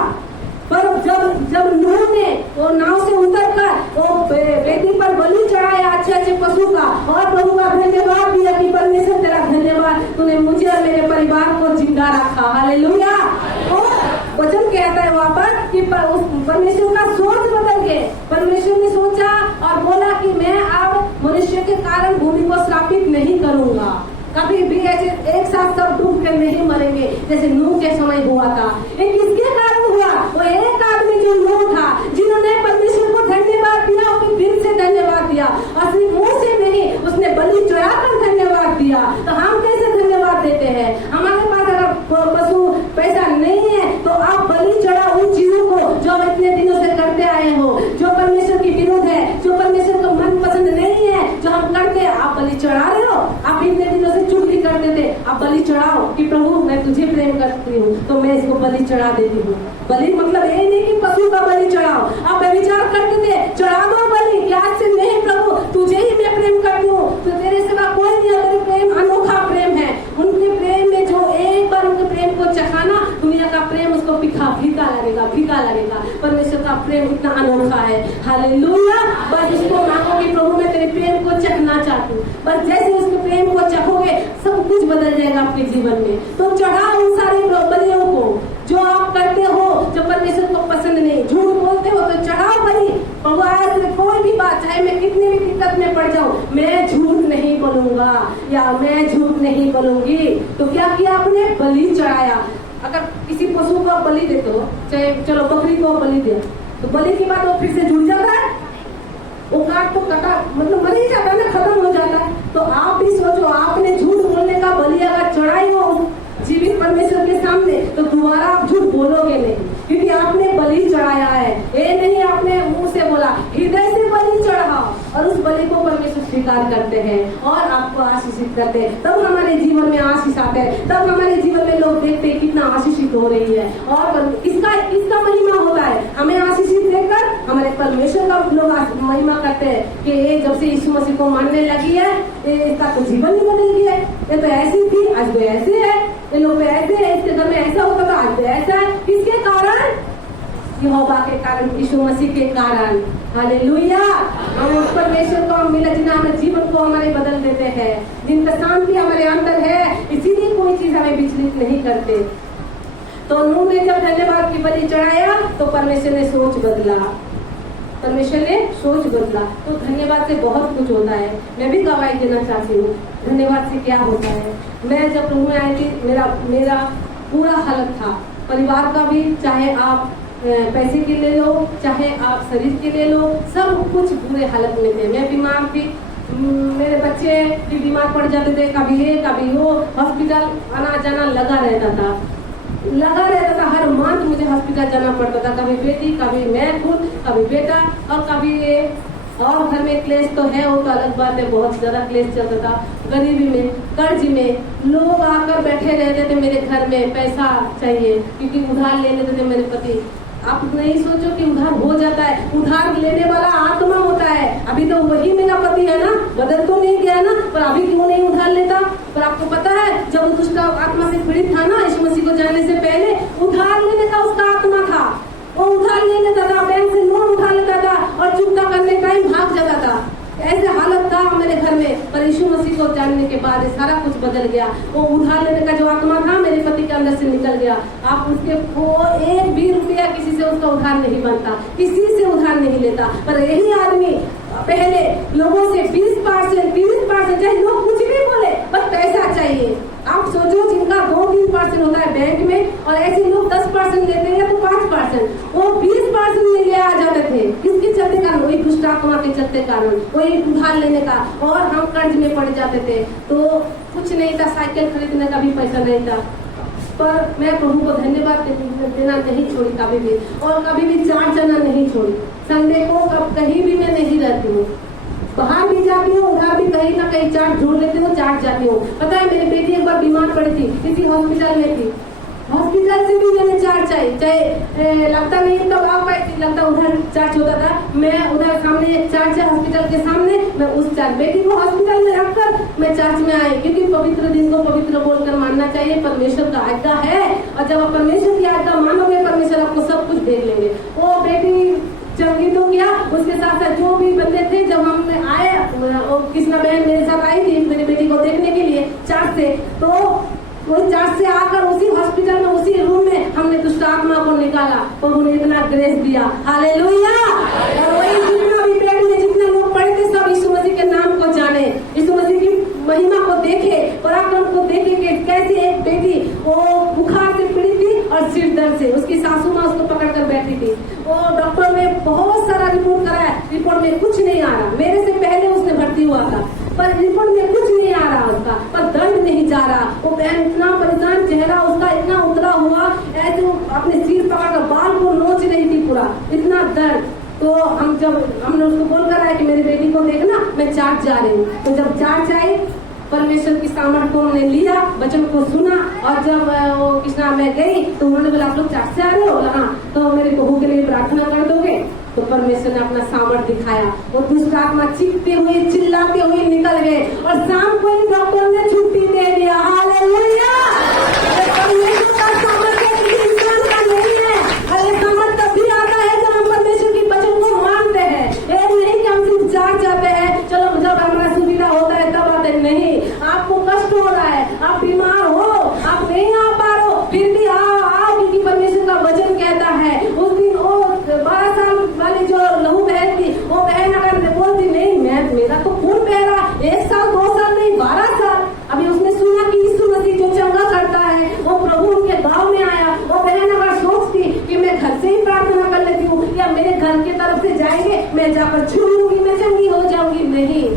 पर जब नूह ने वो नाव से उतर कर वो वेदी पर बलि चढ़ाया अच्छे पशु का, और प्रभु का धन्यवाद दिया कि परमेश्वर तेरा धन्यवाद, तूने मुझे और मेरे परिवार को जिंदा रखा। हालेलुया। और वचन कहता है वहाँ पर कि परमेश्वर का सोच बदल गए, परमेश्वर ने सोचा और बोला कि मैं अब मनुष्य के कारण भूमि को श्रापित नहीं करूंगा, कभी भी ऐसे एक साथ सब डूब कर नहीं मरेंगे जैसे नूह के समय हुआ था। ये किसके कारण हुआ, वो एक आदमी जो नूह था, जिन्होंने परमेश्वर को धन्यवाद दिया, उसके दिल से धन्यवाद दिया, और सिर्फ मुंह से नहीं, उसने बलि चढ़ाकर धन्यवाद दिया। तो हम कैसे धन्यवाद देते हैं, हमारे पास अगर पशु पैसा नहीं है तो आप बलि चढ़ाओ उन चीजों को जो आप इतने दिनों से करते आए हो, जो परमेश्वर के विरुद्ध है, जो परमेश्वर को मन पसंद नहीं है, जो हम करते हैं, आप बलि चढ़ा रहे हो। आप इतने दिनों से चुगली करते थे, आप बलि चढ़ाओ कि प्रभु मैं तुझे प्रेम करती हूँ तो मैं इसको बलि चढ़ा देती हूँ। बलि मतलब ये नहीं कि पशु का बलि चढ़ाओ, आप व्यभिचार करते थे, चढ़ा दो बलि कि आज से नहीं प्रभु तुझे ही मैं प्रेम करती हूँ, तो तेरे सिवा कोई नहीं, तेरे प्रेम अनोखा प्रेम है। उनके प्रेम में जो एक बार उनके प्रेम को चखाना, दुनिया का प्रेम उसको फीका लगेगा। परमेश्वर का प्रेम इतना अनोखा है। हालेलुया। बस उसको मांगो कि प्रभु मैं तेरे प्रेम को चखना चाहती हूँ, बस जैसे उसके प्रेम को चखोगे सब कुछ बदल जाएगा आपके जीवन में। तो चढ़ाओ उन सारी बलियों को जो आप करते हो, जो परमेश्वर को पसंद नहीं, झूठ बोलते हो तो चढ़ाओ बलि। प्रभु आज कोई भी बात, चाहे मैं कितनी भी दिक्कत में पड़ जाऊं, मैं झूठ नहीं बोलूंगा या मैं झूठ नहीं बोलूंगी। तो क्या किया आपने, बलि चढ़ाया। अगर किसी पशु को बलि देते हो, चाहे चलो बकरी को बलि दे, तो बलि के बाद वो फिर से जुड़ जाता है, वो काट तो कटा मतलब मर ही जाता है ना, खत्म हो जाता है। तो आप भी सोचो, आपने झूठ बोलने का बलि अगर चढ़ाई हो जीवित परमेश्वर के सामने, तो दोबारा आप झूठ बोलोगे नहीं, क्योंकि आपने बलि चढ़ाया है। ये नहीं आपने मुंह से बोला, हृदय से बलि चढ़ाओ, और उस बलि को परमेश्वर स्वीकार करते हैं और आपको आशीषित करते हैं। तब हमारे जीवन में आशीष आते हैं, तब हमारे जीवन में लोग देखते हैं कितना आशीषित हो रही है। और इसका महिमा होता है, हमें आशीषित देखकर हमारे परमेश्वर का लोग महिमा करते हैं कि ये जब से यीशु मसीह को मानने लगी है, इसका तो जीवन ही बदल गया है, ये तो ऐसी थी आज तो ऐसे है, ये लोग ऐसे है, इसके घर में ऐसा होता था आज तो ऐसा है। किसके कारण, यहोवा के कारण, यीशु मसीह के कारण। हालेलुया। हम उस परमेश्वर को हम मिला जिन्हें हमारे जीवन को हमारे बदल देते हैं, जिनका शांति हमारे अंदर है, इसीलिए कोई चीज हमें विचलित नहीं करते। तो नूह ने जब धन्यवाद की बलि चढ़ाया तो परमेश्वर ने सोच बदला, तो धन्यवाद से बहुत कुछ होता है। मैं भी गवाही देना चाहती हूँ, धन्यवाद से क्या होता है। मैं जब प्रभु में आई थी, मेरा पूरा हालत था, परिवार का भी, चाहे आप पैसे के ले लो, चाहे आप शरीर के ले लो, सब कुछ बुरे हालत में थे। मैं बीमार थी, मेरे बच्चे भी बीमार पड़ जाते थे, कभी ये कभी वो, हॉस्पिटल आना जाना लगा रहता था। हर मंथ मुझे हॉस्पिटल जाना पड़ता था, कभी बेटी, कभी मैं खुद, कभी बेटा, और कभी ये, और घर में क्लेश तो है, वो तो अलग बात है, बहुत ज्यादा क्लेश चलता था। गरीबी में, कर्ज में, लोग आकर बैठे रहते थे मेरे घर में, पैसा चाहिए, क्योंकि उधार ले लेते थे मेरे पति। आप नहीं सोचो कि उधार हो जाता है। उधार लेने वाला आत्मा होता है। अभी तो वही मेरा पति है ना, बदल तो नहीं गया ना, पर अभी क्यों नहीं उधार लेता? पर आपको पता है जब वो दुष्ट आत्मा से पीड़ित था ना, यीशु मसीह को जानने से पहले उधार लेने का उसका आत्मा था। वो उधार ले लेता था, बैंक से लोन उठा लेता था और चुकता करने टाइम भाग जाता था। ऐसे हालत था मेरे घर में, पर यीशु मसीह को जानने के बाद सारा कुछ बदल गया। वो उधार लेने का जो आत्मा था मेरे पति के अंदर से निकल गया। आप उसके वो एक भी रुपया किसी से उसका उधार नहीं बनता, किसी से उधार नहीं लेता। पर यही आदमी पहले लोगों से 20%, 30%, चाहे लोग कुछ भी बोले, बस पैसा चाहिए। आप सोचो जिनका 2-3% होता है बैंक में और ऐसे लोग 10% लेते हैं तो 5%, वो 20% में ले आ जाते थे। किसके चलते कारण? वही दुष्ट आत्मा के चलते कारण, वही उधार लेने का, और हम कर्ज में पड़ जाते थे। तो कुछ नहीं था, साइकिल खरीदने का भी पैसा नहीं था। पर मैं प्रभु को धन्यवाद देना नहीं छोड़ी कभी भी, और कभी भी चाट जाना नहीं छोड़ी। संडे को कहीं भी मैं नहीं रहती हूँ, बाहर भी जाती हूँ, उधर भी कहीं ना कहीं चाट ढूंढ लेती हूँ, चाट जाती हूँ। पता है मेरी बेटी एक बार बीमार पड़ी थी, किसी हॉस्पिटल में थी, हॉस्पिटल से भी मैंने चाट चाहिए, चाहे लगता नहीं तो आ पाई, लगता उधर चाट होता था। मैं उधर सामने एक चर्च है हॉस्पिटल के सामने, मैं उस चर्च बेटी को हॉस्पिटल में रखकर मैं चर्च में आई, क्योंकि पवित्र दिन को पवित्र बोलकर मानना चाहिए। परमेश्वर का आज्ञा है, और जब आप परमेश्वर की आज्ञा मानोगे परमेश्वर आपको सब कुछ देख लेंगे। वो बेटी चंगी तो किया, उसके साथ साथ जो भी बंदे थे, जब हम आए, कृष्णा बहन मेरे साथ आई थी मेरी बेटी को देखने के लिए चर्च से, तो वो चर्च से आकर उसी हॉस्पिटल में उसी रूम में हमने दुष्ट आत्मा को निकाला। प्रभु ने इतना ग्रेस दिया, हालेलुया। और वही जितना भी पेट में जितने लोग पड़े थे सब यीशु मसीह के नाम को जाने, यीशु मसीह की महिमा को देखे, पराक्रम को देखे कि कैसे एक बेटी वो बुखार से पीड़ित थी और सिर दर्द से, उसकी सासू माँ उसको पकड़ कर बैठी थी। वो डॉक्टर ने बहुत सारा रिपोर्ट कराया, रिपोर्ट में कुछ नहीं आ रहा। मेरे से पहले उसने भर्ती हुआ था, पर रिपोर्ट में कुछ नहीं आ रहा उसका, पर दर्द नहीं जा रहा। वो बहन इतना परेशान, चेहरा उसका इतना उतरा हुआ, ऐसे वो अपने सिर पकड़कर बाल को नोच रही थी, पूरा इतना दर्द। तो हमने उसको बोल कर आया कि मेरी बेटी को देखना, मैं चार्ज जा रही हूँ। तो जब चार्ज आई, परमेश्वर की सामर्थ को हमने लिया, वचन को सुना, और जब वो कृष्णा मैं गई तो उन्होंने बोला आप लोग चार्ज से आ रहे हो? हाँ, तो मेरे बहू के लिए प्रार्थना कर दोगे? तो परमेश्वर ने अपना सामर्थ दिखाया। वो दुष्ट आत्मा चीखते हुए चिल्लाते हुए निकल गए, और शाम को ही डॉक्टर ने छुट्टी दे दिया। हालेलुया। परमेश्वर का सामर्थ किसी इंसान का नहीं है। अरे सामर्थ तभी आता है जब हम परमेश्वर की वचन को मानते हैं। ये नहीं कि हम सिर्फ चार्ज जाते हैं, चलो जब हमारा सुविधा होता है तब आते हैं। नहीं, आपको कष्ट हो रहा है, आप बीमार हो, आप नहीं आ पा रहे हो, फिर भी आओ, क्योंकि परमेश्वर का वचन कहता है। उस दिन वो 12 साल वाली जो लहू बहन थी, वो बहन अगर बोलती नहीं मैं मेरा तो खून बह रहा, 1 साल 2 साल नहीं 12 साल, अभी उसने सुना कि यीशु मसीह जो चंगा करता है, वो प्रभु उनके गांव में आया। वो बहन अगर सोचती कि मैं घर से ही प्रार्थना कर लेती हूँ, या मेरे घर की तरफ से जाएंगे, मैं जाकर छू लूंगी, मैं चंगी हो जाऊंगी, नहीं।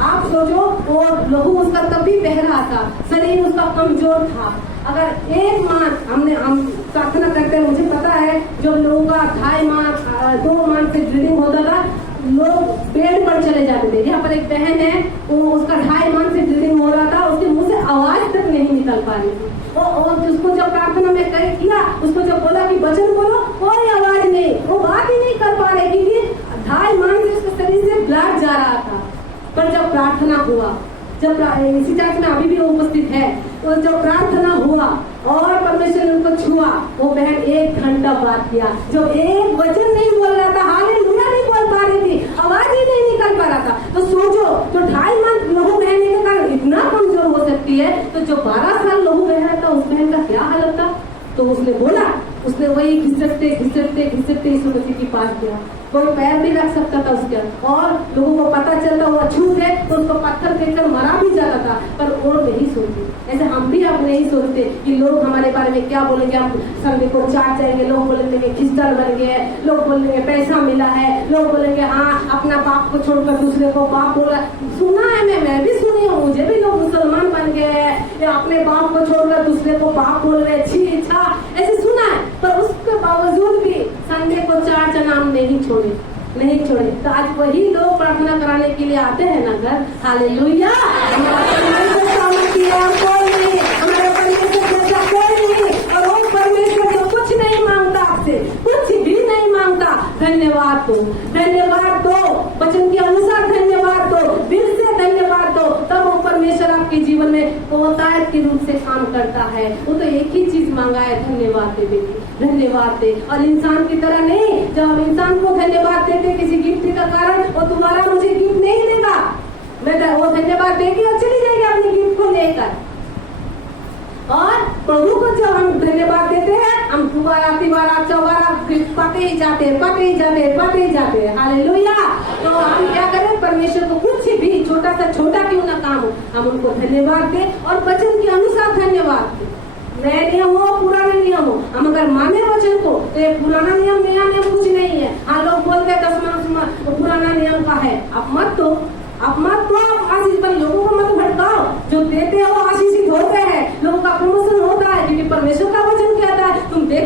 आप सोचो, वो लहू उसका तब भी बह रहा था, शरीर उसका कमजोर था। अगर एक माह हम प्रार्थना करते हैं, मुझे पता है जो लोगों का 2.5 माह 2 माह से ब्लीडिंग होता था, लोग बेड पर चले जाते थे। यहाँ पर एक बहन है, वो उसका 2.5 माह से ब्लीडिंग हो रहा था, उसके मुंह से आवाज तक नहीं निकल पा रही थी। और उसको जब प्रार्थना में किया, उसको जब बोला कि वचन बोलो, कोई आवाज नहीं, वो बात ही नहीं कर पा रही, क्योंकि 2.5 माह से उसके शरीर से ब्लड जा रहा था। पर जब प्रार्थना हुआ, जब इसी चर्च में अभी भी उपस्थित है, तो जब प्रार्थना हुआ और परमेश्वर ने उनको छुआ, वो बहन 1 घंटा बात किया, जो एक वचन नहीं बोल रहा था, हालेलुया नहीं बोल पा रही थी, आवाज ही नहीं निकल पा रहा था। तो सोचो, जो 2.5 माह लहू बहने के कारण इतना कमजोर हो सकती है, तो जो 12 साल लहू बह रहा था उस बहन का क्या हालत था? तो उसने बोला, उसने वही घिसटते यीशु मसीह के पास गया। कोई पैर भी रख सकता था उसके, और लोगों को पता चलता हुआ छूट है तो उसको पत्थर देकर मरा भी जाता था। पर वो नहीं सोचते, ऐसे हम भी अब नहीं सोचते कि लोग हमारे बारे में क्या बोलेंगे। हम संडे को चाट जाएंगे, लोग बोलेंगे कि खिस्टर बन गए, लोग बोलेंगे पैसा मिला है, लोग बोलेंगे हाँ अपना बाप को छोड़कर दूसरे को बाप बोला। सुना है, मैं भी सुनी हूँ, मुझे भी लोग मुसलमान बन गए हैं, या अपने बाप को छोड़कर दूसरे को बाप बोल रहे, छी इच्छा, ऐसे सुना है। पर उसके बावजूद भी संडे को चाट नाम नहीं छोड़े। तो आज वही लोग प्रार्थना कराने के लिए आते हैं ना घर। हालेलुया। हमारा परमेश्वर जैसा कोई नहीं, और वो परमेश्वर जो कुछ नहीं मांगता आपसे, कुछ भी धन्यवाद दो, धन्यवाद दो, वचन के अनुसार धन्यवाद दो, दिल से धन्यवाद दो। तब वो परमेश्वर आपके जीवन में बहुतायत के रूप से काम करता है। वो तो एक ही चीज मांगा है, धन्यवाद दे बेटी, धन्यवाद दे। और इंसान की तरह नहीं, जब हम इंसान को धन्यवाद देते किसी गिफ्ट का कारण, वो दोबारा मुझे गिफ्ट नहीं देगा, मैं वो धन्यवाद देगी और चली जाएगी अपने गिफ्ट को लेकर। और प्रभु को जब हम धन्यवाद देते हैं, हम दोबारा तिबारा चौबारा पाते ही जाते हैं। हालेलुया। तो हम क्या करें, परमेश्वर को कुछ भी छोटा सा छोटा क्यों ना काम हो, हम उनको धन्यवाद दें और वचन के अनुसार धन्यवाद दें। नया नियम हो पुराना नियम हो, हम अगर माने वचन को तो ये पुराना नियम नया नियम कुछ नहीं है। हाँ, लोग बोलते हैं 10 पुराना नियम का है, आप मत दो, आप आशीष पर लोगों को मत भटकाओ। जो देते हैं वो आशीषित होते हैं, लोगों का प्रमोशन होता है, क्योंकि परमेश्वर का वचन कहता है तुम देख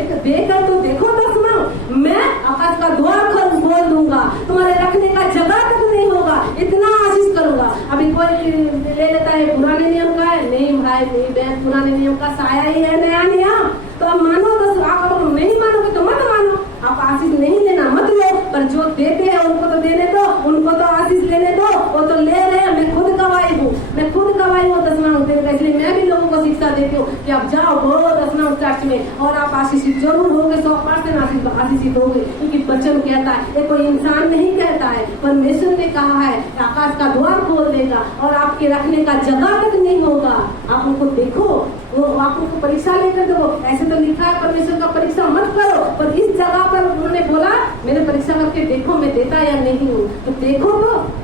कर तो देखो 10 मांग, मैं आकाश का द्वार खोल दूंगा, तुम्हारे रखने का जगह तक नहीं होगा, इतना आशीष करूंगा। अभी कोई ले लेता है पुराने नियम का है, नहीं भाई नहीं बहन, पुराने नियम का साया ही है नया नियम। तो आप मानो 10, आप नहीं मानोगे तो मत मानो, आप आशीष नहीं लेना मत लो, पर जो देते हैं उनको तो देने दो, उनको तो आशीष लेने दो, वो तो ले रहे हैं। मैं खुद गवाही हूँ 10 मांग देने का, इसलिए मैं भी लोगों को शिक्षा देती हूँ कि आप जाओ बोलो 10 मांग चर्च में और आप आशीषित जरूर होंगे, 100% आशीषित होंगे, क्योंकि वचन कहता है, ये कोई इंसान नहीं कहता है, परमेश्वर ने कहा है आकाश का द्वार खोल देगा और आपके रखने का जगह तक नहीं होगा। आप उनको देखो, वो आप उनको परीक्षा लेकर दो, ऐसे तो लिखा है परमेश्वर का परीक्षा मत करो, पर इस जगह पर उन्होंने बोला मैंने परीक्षा करके देखो मैं देता या नहीं हूँ, तो देखो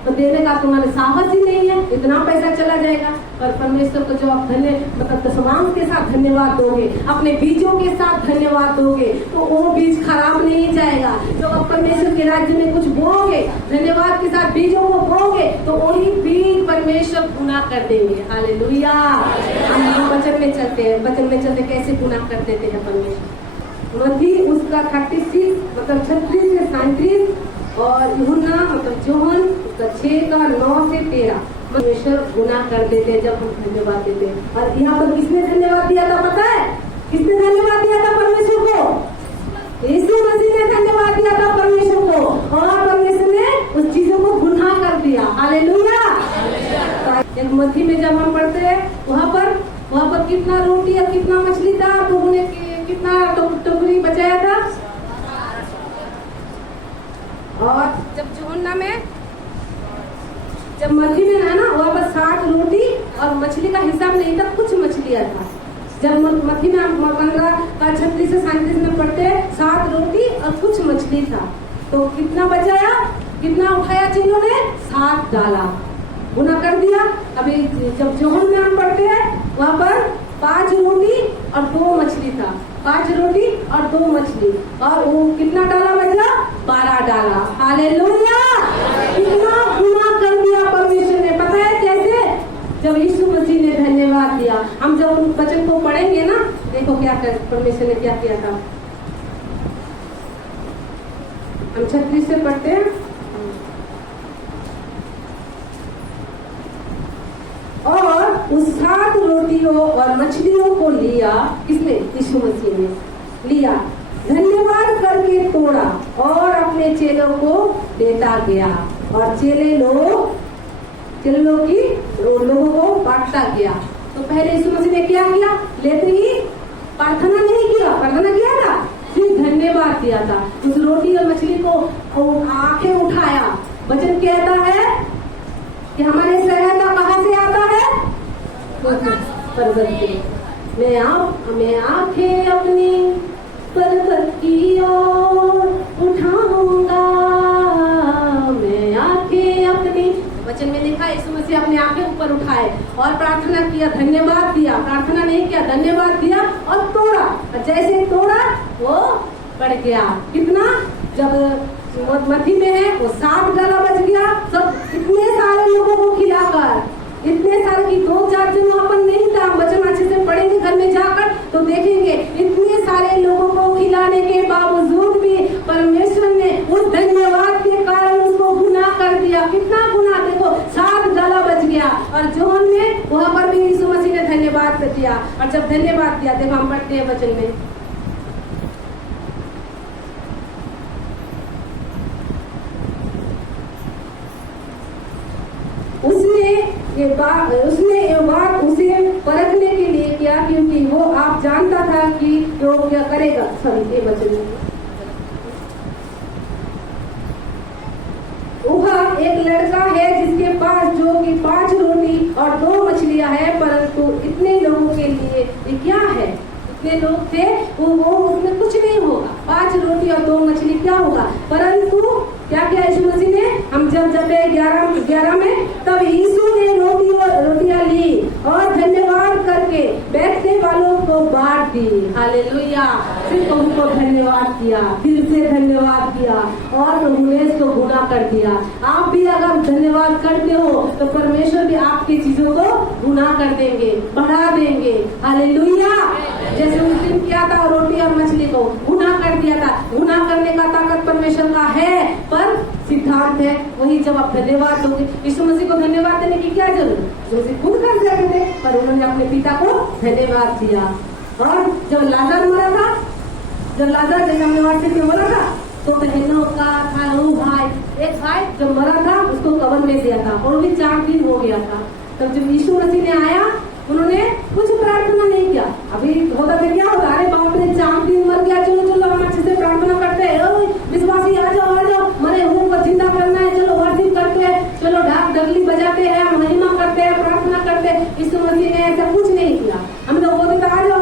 तो देने का तुम्हारे साहस ही नहीं है, इतना पैसा चला जाएगा। पर परमेश्वर को जो आप मतलब 10 मांग के साथ धन्यवाद दोगे, अपने बीजों के साथ धन्यवाद दोगे, तो वो बीज खराब नहीं जाएगा। जो आप परमेश्वर के राज्य में कुछ बोओगे, धन्यवाद के साथ बीजों को बोओगे, तो वही बीज परमेश्वर गुना कर देंगे। हालेलुया। हम वचन में चलते हैं, वचन में चलते कैसे गुना कर देते हैं परमेश्वर। मत्ती उसका 36 मतलब 36 से 37 और यूहन्ना मतलब जोहन उसका 6 का 9 से 13 परमेश्वर गुना कर देते हैं जब हम धन्यवाद देते हैं। और यहाँ पर किसने धन्यवाद दिया था पता है? किसने धन्यवाद दिया था परमेश्वर को? यीशु मसीह ने धन्यवाद दिया था परमेश्वर को, और परमेश्वर ने उस चीजों को गुनाह कर दिया। हालेलुया। एक मत्ती में जब हम पढ़ते हैं, वहाँ पर कितना रोटी और कितना मछली था, तो उन्हें कितना टोकरी बचाया था। और जब जोहन्ना में जब मत्ती में है ना, वहाँ पर 60 रोटी और मछली का हिसाब नहीं था, कुछ मछलियाँ था। जब मत्ती में 15 का 36 से 37 में पढ़ते हैं, 7 रोटी और कुछ मछली था, तो कितना बचाया, कितना उठाया चीजों ने? 7 डाला, गुना कर दिया। अभी जब जोहन में हम पढ़ते हैं, वहाँ पर 5 रोटी और 2 मछली था, 5 रोटी और 2 मछली, और वो कितना डाला बचा? 12 डाला। हालेलुया। कितना गुना कर दिया परमेश्वर ने, पता है कैसे? जब यीशु मसीह ने धन्यवाद दिया। हम जब उन वचन को पढ़ेंगे ना, देखो क्या कर परमेश्वर ने क्या किया था। हम 36 से पढ़ते हैं, और उस 7 रोटियों और मछलियों को लिया, किसने? यीशु मसीह ने लिया, धन्यवाद करके तोड़ा और अपने चेलों को देता गया, और चेले लोगों को बांटता गया। तो पहले यीशु मसीह ने क्या किया? लेते ही प्रार्थना नहीं किया, प्रार्थना किया था, फिर धन्यवाद दिया था। उस रोटी और मछली को आंखें उठाया। वचन कहता है कि हमारे सहायता कहाँ से आता है? पर्वत से। मैं आंखें अपनी पर्वत की ओर उठाऊंगा, मैं आंखें अपनी, वचन में लिखा यीशु मसीह अपने आंखें ऊपर उठाए और प्रार्थना किया, धन्यवाद दिया, प्रार्थना नहीं किया, धन्यवाद दिया और तोड़ा। जैसे तोड़ा वो बढ़ गया। कितना? जब मत्ती में है वो 7 डाला बच गया, सब इतने सारे लोगों को खिलाकर, इतने सारे की 2-4 जन वहाँ पर नहीं था। वचन अच्छे से पढ़ेंगे घर में जाकर तो देखेंगे, इतने सारे लोगों को खिलाने के बावजूद भी परमेश्वर ने उस धन्यवाद के कारण उसको गुना कर दिया। कितना गुना? देखो 7 डाला बच गया। और जोहन में वहाँ पर भी यीशु मसीह ने धन्यवाद दिया, और जब धन्यवाद दिया, देखो हम पढ़ते हैं वचन में, उसने ये बात उसे परखने के लिए किया, क्योंकि वो आप जानता था कि वो क्या करेगा। सॉरी, ये बच्चे वह एक लड़का है जिसके पास जो कि 5 रोटी और 2 मछलियां है, परंतु इतने लोगों के लिए ये क्या है? इतने लोग थे, वो उसमें कुछ नहीं होगा। 5 रोटी और 2 मछली क्या होगा? परंतु क्या क्या यीशु मसीह ने, हम जब 11 में, तब यीशु ने रोटियां ली और धन्यवाद करके बैठने वालों को बांट दी। हालेलुया। फिर प्रभु को धन्यवाद किया, दिल से धन्यवाद किया और प्रभु ने इसको गुना कर दिया। आप भी अगर धन्यवाद करते हो तो परमेश्वर भी आपकी चीजों को गुना कर देंगे, बढ़ा देंगे। हालेलुया। जैसे उस दिन किया था, रोटी और मछली को गुना कर दिया था। गुना करने का ताकत परमेश्वर का है, पर सिद्धांत है वही जब आप धन्यवाद दोगे। यीशु मसीह को धन्यवाद देने की क्या जरूरत? जो खुद कर सकते थे, पर उन्होंने अपने पिता को धन्यवाद दिया। और जब लाजर मरा था, जब लाजर जैसे हमने व्हाट्सएप में बोला था, तो बहनों का था वो भाई, एक भाई जब मरा था उसको कब्र में दिया था और भी 4 दिन हो गया था। तब जब यीशु मसीह ने आया, उन्होंने कुछ प्रार्थना नहीं किया। अभी होता था क्या होता, अरे बाप रे 4 दिन मर गया, चलो हम अच्छे से प्रार्थना करते हैं, विश्वासी आ जाओ मरे हुए को जिंदा करना है, चलो वर्शिप करते हैं, चलो ढाक डगली बजाते हैं, महिमा करते हैं, प्रार्थना करते हैं। यीशु मसीह ने ऐसा कुछ नहीं किया। हम लोग बोलते आ जाओ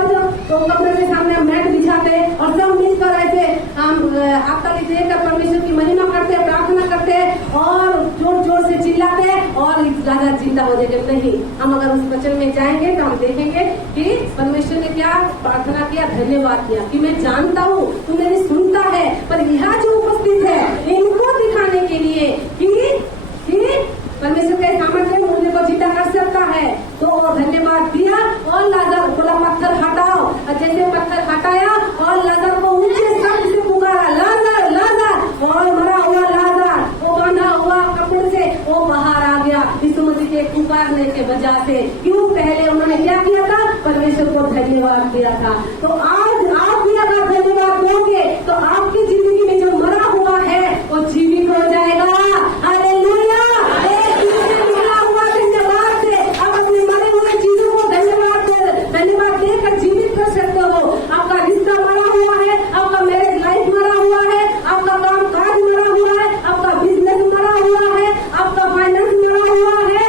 तो कमरे में सामने मैट बिछाते और सब मिलकर ऐसे हम हाथ ताली देकर परमेश्वर की महिमा करते हैं, प्रार्थना करते हैं और जोर जोर से चिल्लाते हैं और ज्यादा जिंदा हो जाएगा। नहीं, हम अगर उस वचन में जाएंगे तो हम देखेंगे कि परमेश्वर ने क्या प्रार्थना किया, धन्यवाद किया कि मैं जानता हूँ तू मेरी सुनता है, पर यहाँ जो उपस्थित है इनको दिखाने के लिए कि परमेश्वर के सामर्थ्य मुझे को जिंदा कर सकता है। तो वो धन्यवाद दिया और लाजर बोला पत्थर हटाओ, जैसे पत्थर हटाया और लाजर को ऊंचे शब्द से पुकारा, लाजर लाजर, और मरा हुआ लाजर वो बंधा हुआ कपड़े से वो बाहर आ गया यीशु मसीह के पुकारने के वजह से। क्यों? पहले उन्होंने क्या किया था? परमेश्वर को धन्यवाद दिया था। तो आज आप भी अगर धन्यवाद दोगे तो आपकी जिंदगी में जो मरा हुआ है वो जीवित हो जाएगा। हालेलुया। धन्यवाद देकर जीवित कर सकते हो। आपका रिश्ता मरा हुआ है, आपका मैरिज लाइफ मरा हुआ है, आपका काम काज मरा हुआ है, आपका बिजनेस मरा हुआ है, आपका फाइनेंस मरा हुआ है,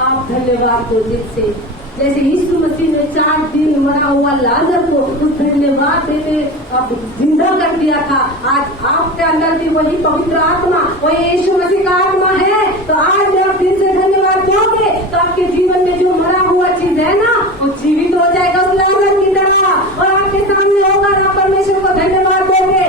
आप धन्यवाद दो दिल से। जैसे यीशु मसीह ने 4 दिन मरा हुआ लाजर को उस धन्यवाद देते अब जिंदा कर दिया था। आज आपके अंदर भी वही पवित्र आत्मा, वही यीशु मसीह का आत्मा है। तो आज जब आप दिल से धन्यवाद दोगे तो आपके जीवन में जो मरा हुआ चीज है ना, वो जीवित हो जाएगा उस लाजर की तरह और आपके सामने होगा। आप परमेश्वर को धन्यवाद दोगे।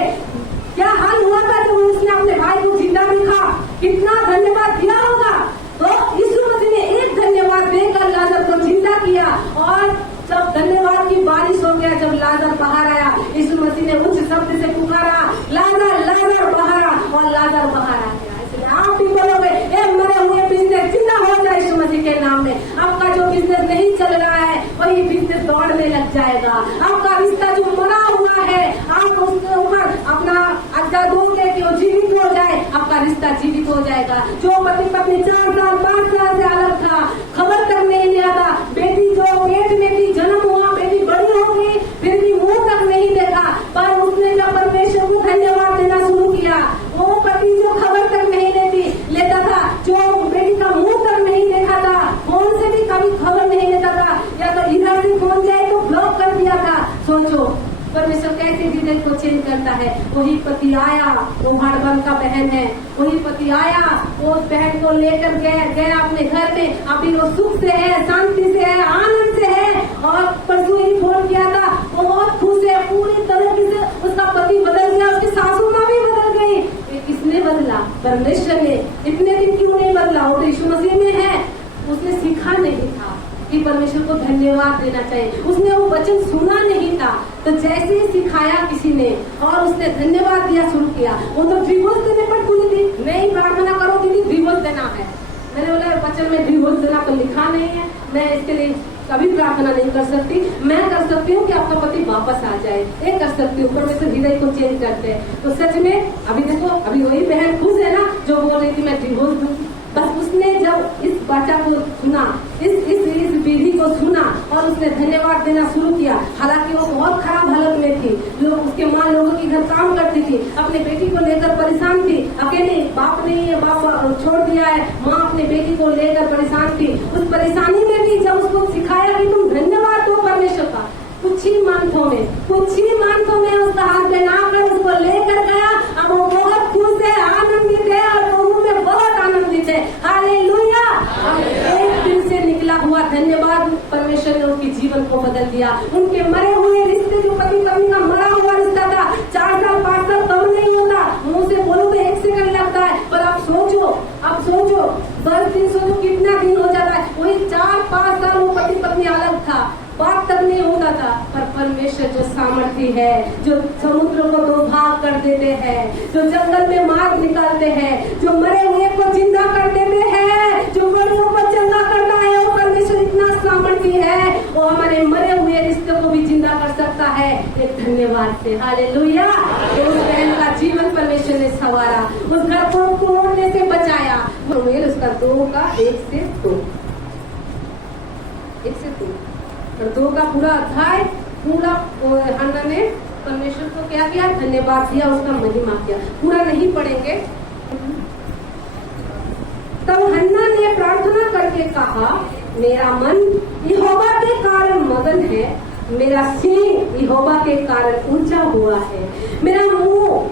क्या हाल हुआ था जब उसने अपने भाई को जिंदा देखा? कितना धन्यवाद दिया होगा। तो यीशु मसीह ने एक धन्यवाद देकर लाजर को जिंदा किया और जब धन्यवाद की बारिश हो गया, जब लाजर बाहर आया, यीशु मसीह ने उच्च शब्द से पुकारा, लाजर लाजर बाहर आ, और लाजर बाहर आ गया। इसलिए आप भी बोलोगे ए मरे हुए बिजनेस जिंदा हो जाए यीशु मसीह के नाम में। आपका जो बिजनेस नहीं चल रहा है वही बिजनेस दौड़ने लग जाएगा। आपका रिश्ता जो मरा हुआ है, आप उसके ऊपर अपना अच्छा दोगे कि वो जीवित हो जाए, आपका रिश्ता जीवित हो जाएगा। जो पति पत्नी 4 साल 5 साल से अलग था, खबर तक नहीं लिया था, बेटी जो पेट में थी, जन्म हुआ, बेटी बड़ी हो गई, फिर भी मुंह तक नहीं देखा, पर उसने जब परमेश्वर को धन्यवाद देना शुरू किया, वो पति जो खबर तक नहीं लेता था, जो बेटी का मुंह तक नहीं देखा था, फोन से भी कभी खबर नहीं लेता था, या तो इधर से फोन जाए तो ब्लॉक कर दिया था। सोचो परमेश्वर कैसे हृदय को चेंज करता है। वही पति आया, वो भाड़बन का बहन है, वही पति आया, वो उस बहन को लेकर गया अपने घर में। अभी वो सुख से है, शांति से है, आनंद से है। और परसों ही फोन किया था, वो बहुत खुश है, पूरी तरह से उसका पति बदल गया, उसकी सासू माँ भी बदल गई। ये किसने बदला? परमेश्वर ने। इतने दिन क्यों नहीं बदला? वो तो यीशु मसीह में है। उसने सीखा नहीं था कि परमेश्वर को धन्यवाद देना चाहिए, उसने वो वचन सुना नहीं था। तो जैसे ही सिखाया किसी ने और उसने धन्यवाद दिया शुरू किया, वो तो डिवोर्स देने पर खुली थी, नहीं प्रार्थना करो दीदी डिवोर्स देना है। मैंने बोला वचन में डिवोर्स देना तो लिखा नहीं है, मैं इसके लिए कभी प्रार्थना नहीं कर सकती। मैं कर सकती हूँ कि आपका पति वापस आ जाए, ये कर सकती हूँ। परमेश्वर हृदय को चेंज करते हैं। तो सच में अभी देखो, अभी वही बहन खुश है ना जो बोल रही थी मैं डिवोर्स दूंगी। बस उसने जब इस वाचा को सुना, इस विधि को सुना और उसने धन्यवाद देना शुरू किया। हालांकि वो बहुत खराब हालत में थी, लोग उसके माँ लोगों के घर काम करती थी, अपने बेटी को लेकर परेशान थी, अकेले बाप नहीं है, बाप छोड़ दिया है, माँ अपने बेटी को लेकर परेशान थी। उस परेशानी में भी जब उसको सिखाया कि तुम धन्यवाद दो परमेश्वर का, कुछ ही मानकों में उसका हाथ बनाकर उसको लेकर गया। अब वो बहुत खुश है, आनंदित है और प्रभु में बहुत आनंदित है। हालेलुया। एक दिन से निकला हुआ धन्यवाद परमेश्वर ने उनके जीवन को बदल दिया। उनके मरे हुए रिश्ते, जो पति पत्नी का मरा हुआ रिश्ता था, 4 साल 5 साल कम नहीं होता, मुंह से बोलो तो 1 सेकंड लगता है, पर आप सोचो 10 दिन सोचो कितना दिन हो जाता है। वही 4-5 साल वो पति पत्नी अलग था, बात तक नहीं होता था, पर परमेश्वर जो सामर्थ्य है, जो समुद्र को 2 भाग कर देते हैं, जो जंगल में मार्ग निकालते हैं, जो मरे हुए को जिंदा कर देते हैं, जो मरियों को चंगा करता है, वो परमेश्वर इतना सामर्थ्य है, वो हमारे मरे हुए रिश्ते को भी जिंदा कर सकता है एक धन्यवाद से। हालेलुया। उस बहन का जीवन परमेश्वर ने संवारा, उस घर को तोड़ने से बचाया। उसका 2 का 1 से 2 और 2 का पूरा अध्याय पूरा हन्ना ने परमेश्वर को क्या किया, धन्यवाद दिया, उसका महिमा किया। पूरा नहीं पढ़ेंगे। तब हन्ना ने प्रार्थना करके कहा, मेरा मन यहोवा के कारण मगन है, मेरा सिर यहोवा के कारण ऊंचा हुआ है, मेरा मुंह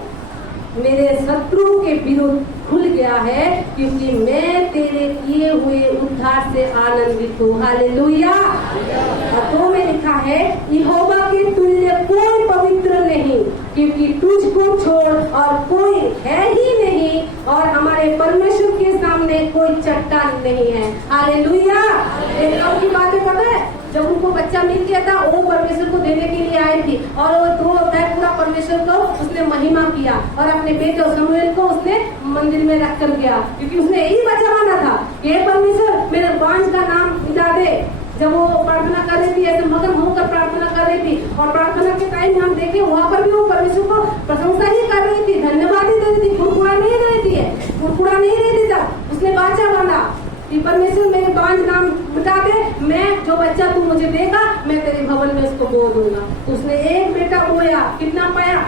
मेरे शत्रु के विरुद्ध खुल गया है, क्योंकि मैं तेरे किए हुए उद्धार से आनंदित हूँ। हालेलुया। और 2 में लिखा है, यहोवा के तुल्य कोई पवित्र नहीं, क्योंकि तुझको छोड़ और कोई है ही नहीं, और हमारे परमेश्वर के सामने कोई चट्टान नहीं है। हालेलुया। एक और की बातें पता है, जब उनको बच्चा मिल गया था, वो परमेश्वर को देने के लिए आई थी, और वो 2 अध्याय पूरा परमेश्वर को उसने महिमा किया, और अपने बेटे शमूएल को उसने मंदिर में रख कर गया, क्योंकि उसने यही बच्चा माना था कि हे परमेश्वर मेरे बांझ का नाम मिटा दे। जब वो प्रार्थना कर रही थी, ऐसे मगन होकर प्रार्थना कर रही थी, और प्रार्थना के टाइम हम देखे वहाँ पर भी वो परमेश्वर को प्रशंसा ही कर रही थी, धन्यवाद ही दे रही थी, कुरकुरा नहीं रही थी, जब उसने बाचा माना कि परमेश्वर मेरे बांझ नाम मिटा दे, मैं जो बच्चा तू मुझे देगा मैं तेरे भवन में उसको बो दूंगा। उसने एक बेटा बोया, कितना पाया?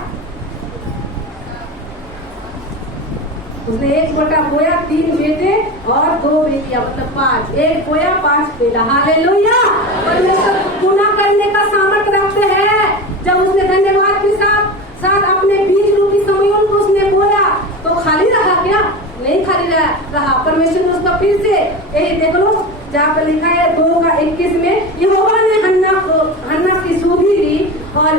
उसने 1 बेटा बोया, 3 बेटे और 2 बेटियां, मतलब 5। 1 बोया 5 बेटा। हालेलुया। परमेश्वर गुना करने का सामर्थ्य रखते हैं। जब उसने धन्यवाद के साथ अपने बीज रूपी समूह को उसने बोया, तो खाली रहा क्या? नहीं खाली रहा। परमेश्वर ने उसका फिर से यही देख लो, जहाँ पर लिखा है 2 का 21 में, यहोवा ने हन्ना की सूधी ली, और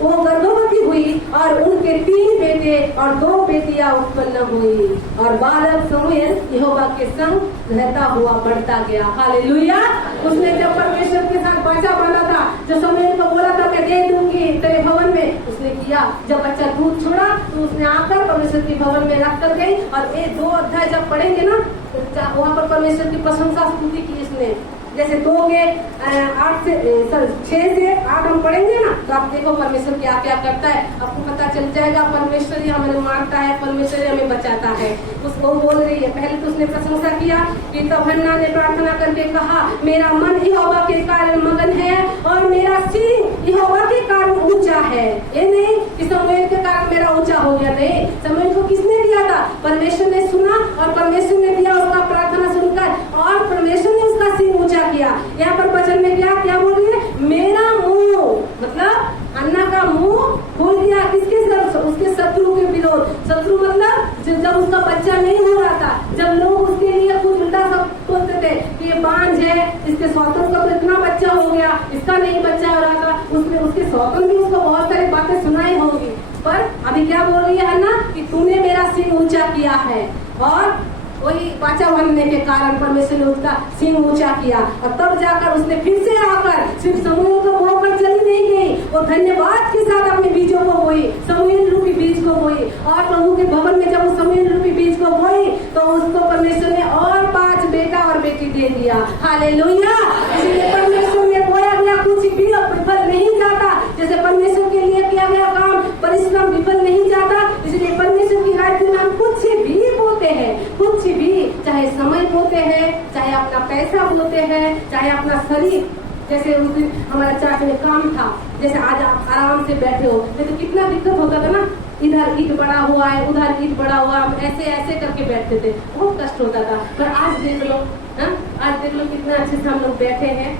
वो गर्भवती हुई, और उनके 3 बेटे और 2 बेटियां उत्पन्न हुई, और बालक शमूएल यहोवा के संग रहता हुआ बढ़ता गया। हालेलुया। उसने जब परमेश्वर के साथ वाचा बांधा था, जो शमूएल को बोला था कि दे दूंगी तेरे भवन में, उसने किया। जब बच्चा दूध छोड़ा तो उसने आकर परमेश्वर के भवन में रख कर गई, और ये 2 अध्याय जब पढ़ेंगे ना, तो वहाँ पर परमेश्वर की प्रशंसा स्तुति की इसने। जैसे 2 के 6 से 8 हम पढ़ेंगे ना, तो आप देखो परमेश्वर क्या क्या करता है, आपको पता चल जाएगा। परमेश्वर ही हमें मारता है, परमेश्वर ही हमें बचाता है। उसको बोल रही है, पहले तो उसने प्रशंसा किया कि तब हन्ना ने प्रार्थना करके कहा, मेरा मन यहोवा के कारण मगन है, और मेरा सिर यहोवा के कारण ऊंचा है। ये नहीं कि शमूएल के कारण मेरा ऊंचा हो गया, नहीं। शमूएल को किसने दिया था? परमेश्वर ने सुना, और परमेश्वर ने दिया उसका प्रार्थना सुनकर, और परमेश्वर ने उसका सिर ऊंचा किया। यहाँ पर वचन में क्या बोल रही है? मेरा मुंह, मतलब अन्ना का मुंह खोल दिया। किसके साथ? उसके शत्रु के विरोध। शत्रु मतलब जब उसका बच्चा नहीं हो रहा था, जब लोग उसके लिए कुछ उल्टा सब सोचते थे कि ये बांझ है, इसके सौतन का तो इतना बच्चा हो गया, इसका नहीं बच्चा हो रहा था, उसके सौतन भी उसको बहुत सारी बातें सुनाई होगी। पर अभी क्या बोल रही है अन्ना कि तूने मेरा सिर ऊंचा किया है, और वही वाचा बनने के कारण परमेश्वर ने उसका सिंह ऊंचा किया। और तब जाकर उसने फिर से आकर सिर्फ शमूएल को बोकर चली नहीं गई, वो धन्यवाद के साथ अपने बीजों को बोई, शमूएल रूपी बीज को बोई, और प्रभु के भवन में जब वो शमूएल रूपी बीज को बोई, तो उसको परमेश्वर ने और 5 बेटा और बेटी दे दिया। हालेलुया। इसलिए परमेश्वर ने बोया गया कुछ भी विफल नहीं जाता। जैसे परमेश्वर के लिए किया गया काम, परिश्रम विफल नहीं जाता। इसलिए परमेश्वर की राज्य में हम कुछ भी बोलते हैं, कुछ भी, चाहे समय बोते हैं, चाहे अपना पैसा बोते हैं, चाहे अपना शरीर। जैसे उस दिन हमारा चर्च में काम था, जैसे आज आप आराम से बैठे हो, नहीं तो कितना दिक्कत होता था ना, इधर ईट बड़ा हुआ है, उधर ईट बड़ा हुआ, हम ऐसे ऐसे करके बैठते थे, बहुत कष्ट होता था। पर आज देख लो, आज देख लो कितना अच्छे से हम लोग बैठे हैं।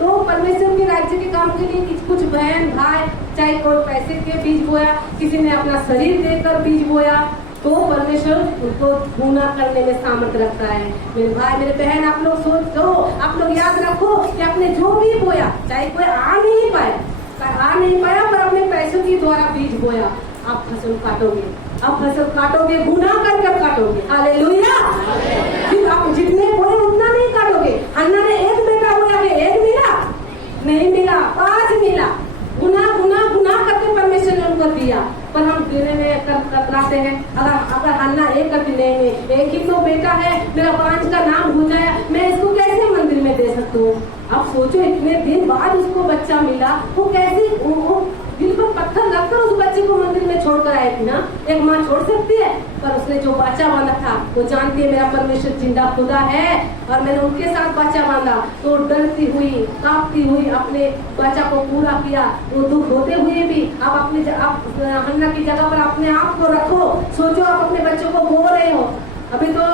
तो परमेश्वर के राज्य के काम के लिए कुछ बहन भाई, चाहे कोई पैसे के बीज बोया, किसी ने अपना शरीर देकर बीज बोया, तो परमेश्वर उनको गुना करने में सामर्थ रखता है। मेरे भाई मेरे बहन, आप लोग सोचो, आप लोग याद रखो कि आपने जो भी बोया, चाहे कोई आ नहीं पाया पर अपने पैसों के द्वारा बीज बोया, आप फसल काटोगे, आप फसल काटोगे, गुना कर काटोगे। हालेलुया। फिर आप जितने बोए उतना नहीं काटोगे। हन्ना ने एक बेटा बोया कि एक मिला नहीं मिला, 5 मिला, गुना गुना गुना करके परमेश्वर ने उनको दिया। पर हम देने में कतराते हैं। अगर हन्ना एक करती नहीं, एक ही तो बेटा है, मेरा 5 का नाम हो जाए, मैं इसको कैसे मंदिर में दे सकती हूँ। अब सोचो, इतने दिन बाद उसको बच्चा मिला, वो कैसे वो दिल पर पत्थर रखकर उस बच्चे को मंदिर में छोड़कर आई थी ना। एक माँ छोड़ सकती है, पर उसने जो बच्चा बांधा था, वो जानती है मेरा परमेश्वर जिंदा खुदा है और मैंने उनके साथ बच्चा बांधा, तो डरती हुई कांपती हुई अपने बच्चा को पूरा किया। वो दुख होते हुए भी आप हन्ना की जगह पर अपने आप को रखो। सोचो, आप अपने बच्चों को बो रहे हो। अभी तो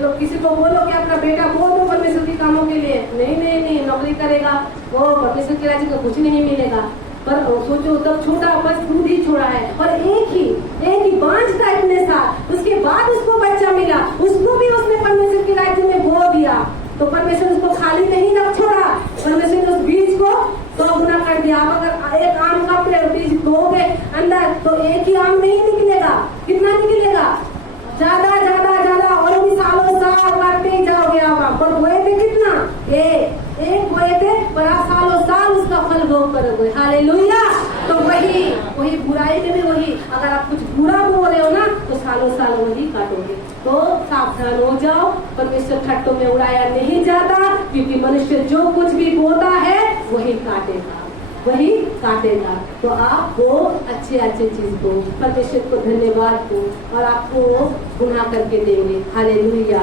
लोग किसी को बोलो कि अपना बेटा बोल दो परमेश्वर के कामों के लिए, नहीं नौकरी करेगा, वो परमेश्वर के राज्य को कुछ नहीं मिलेगा। पर सोचो, तब छोटा बस दूध ही छोड़ा है और एक ही बांझ था इतने साल, उसके बाद उसको बच्चा मिला, उसको भी उसने परमेश्वर के राज्य में बो दिया। तो परमेश्वर उसको खाली नहीं रख छोड़ा, परमेश्वर ने उस बीज को 100 गुना कर दिया। आप अगर एक आम का बीज बोगे अंदर, तो एक ही आम नहीं निकलेगा, कितना निकलेगा? ज्यादा और भी सालों साल काटते जाओगे आप। पर बोए थे कितना? एक बोए थे, पर आप सालों साल उसका फल भोग करोगे। हालेलुया। तो वही बुराई में भी वही, अगर आप कुछ बुरा बोल रहे हो ना, तो सालों साल वही काटोगे। तो सावधान हो जाओ, परमेश्वर ठट्टों में उड़ाया नहीं जाता, क्योंकि मनुष्य जो कुछ भी बोता है वही काटेगा। तो आप वो अच्छे चीज को, परमेश्वर को धन्यवाद दो और आपको गुना करके देंगे। हालेलुया।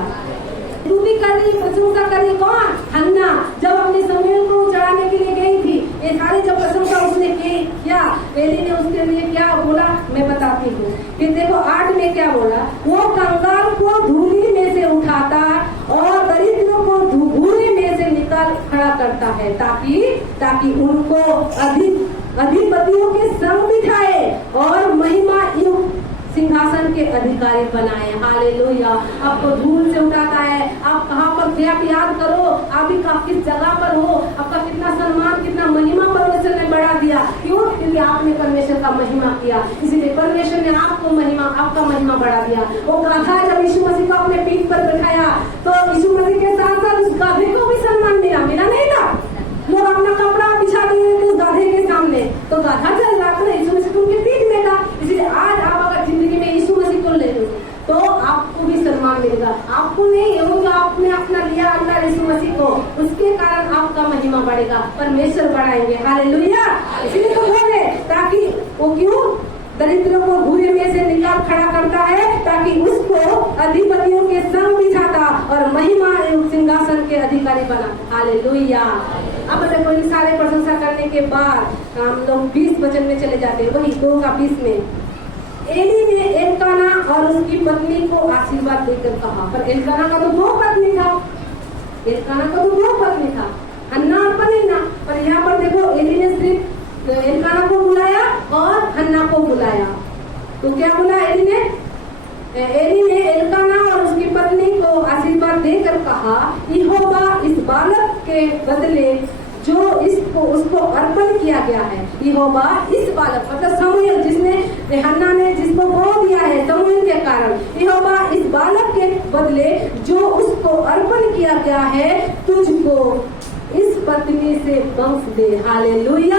स्तुति करनी, प्रशंसा करनी कौन? हन्ना। जब अपने शमूएल को चढ़ाने के लिए गई थी, ये सारी जब प्रशंसा उसने किया, एली ने उसके लिए क्या बोला मैं बताती हूँ। फिर देखो 8 में क्या बोला, वो कंगाल को धूली में से उठाता और दरिद्रों को भूरे में से निकाल खड़ा करता है, ताकि उनको अधिपतियों के संग बिठाए और महिमा युक्त सिंहासन के अधिकारी बनाए। हालेलुया। आपको धूल से उठाता है। आप कहाँ पर थे आप याद करो, आप किस जगह पर हो, आपका कितना सम्मान, कितना महिमा परमेश्वर ने बढ़ा दिया। क्यों? क्योंकि आपने परमेश्वर का महिमा किया, इसीलिए परमेश्वर ने आपका महिमा बढ़ा दिया। वो गाधा जब यीशु मसीह को अपने पीठ पर बैठाया, तो यीशु मसीह के साथ साथ उस गाधे को भी सम्मान मिला नहीं था। लोग अपना कपड़ा बिछा दिए थे उस गाधे के सामने, तो गाधा चल रहा था, यीशु मसीह को उनके पीठ में था। इसलिए आज आप अगर जिंदगी में यीशु मसीह को ले लो, तो आपको भी सम्मान मिलेगा। आपको नहीं, होगा आपने अपना लिया अंदर यीशु मसीह को, उसके कारण आपका महिमा बढ़ेगा, परमेश्वर बढ़ाएंगे। हालेलुया। इसलिए तो बोले, ताकि वो क्यों दरिद्रों को भूरे में से निकाल खड़ा करता है, ताकि उसको अधिपतियों के संग बिठाता और महिमा एवं सिंहासन के अधिकारी बना। हालेलुया। अब देखो, इन सारे प्रशंसा करने के बाद हम लोग 20 वचन में चले जाते हैं, वही 2:20 में। एली ने एलकाना और उसकी पत्नी को आशीर्वाद देकर कहा, पर एलकाना का तो 2 पत्नी था, हन्ना और पनीना। पर यहाँ पर देखो, एली ने सिर्फ एलकाना को बुलाया और हन्ना को बुलाया। तो क्या बोला एली ने एलकाना और उसकी पत्नी को आशीर्वाद देकर कहा, यहोवा इस बालक के बदले जो उसको अर्पण किया गया है, यहोवा इस बालक मतलब शमूएल, जिसने हन्ना ने जिसको बो दिया है शमूएल के कारण, यहोवा इस बालक के बदले जो उसको अर्पण किया गया है, तुझको इस पत्नी से वंश दे। हालेलुया।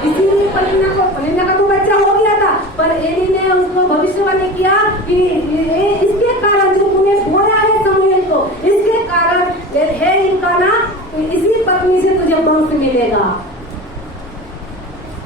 इसीलिए पनीना का तो बच्चा हो गया था, पर एली ने उसको भविष्यवाणी किया कि इसके कारण जो तूने बोला है शमूएल को, इसके कारण है इसी पत्नी से तुझे वंश मिलेगा,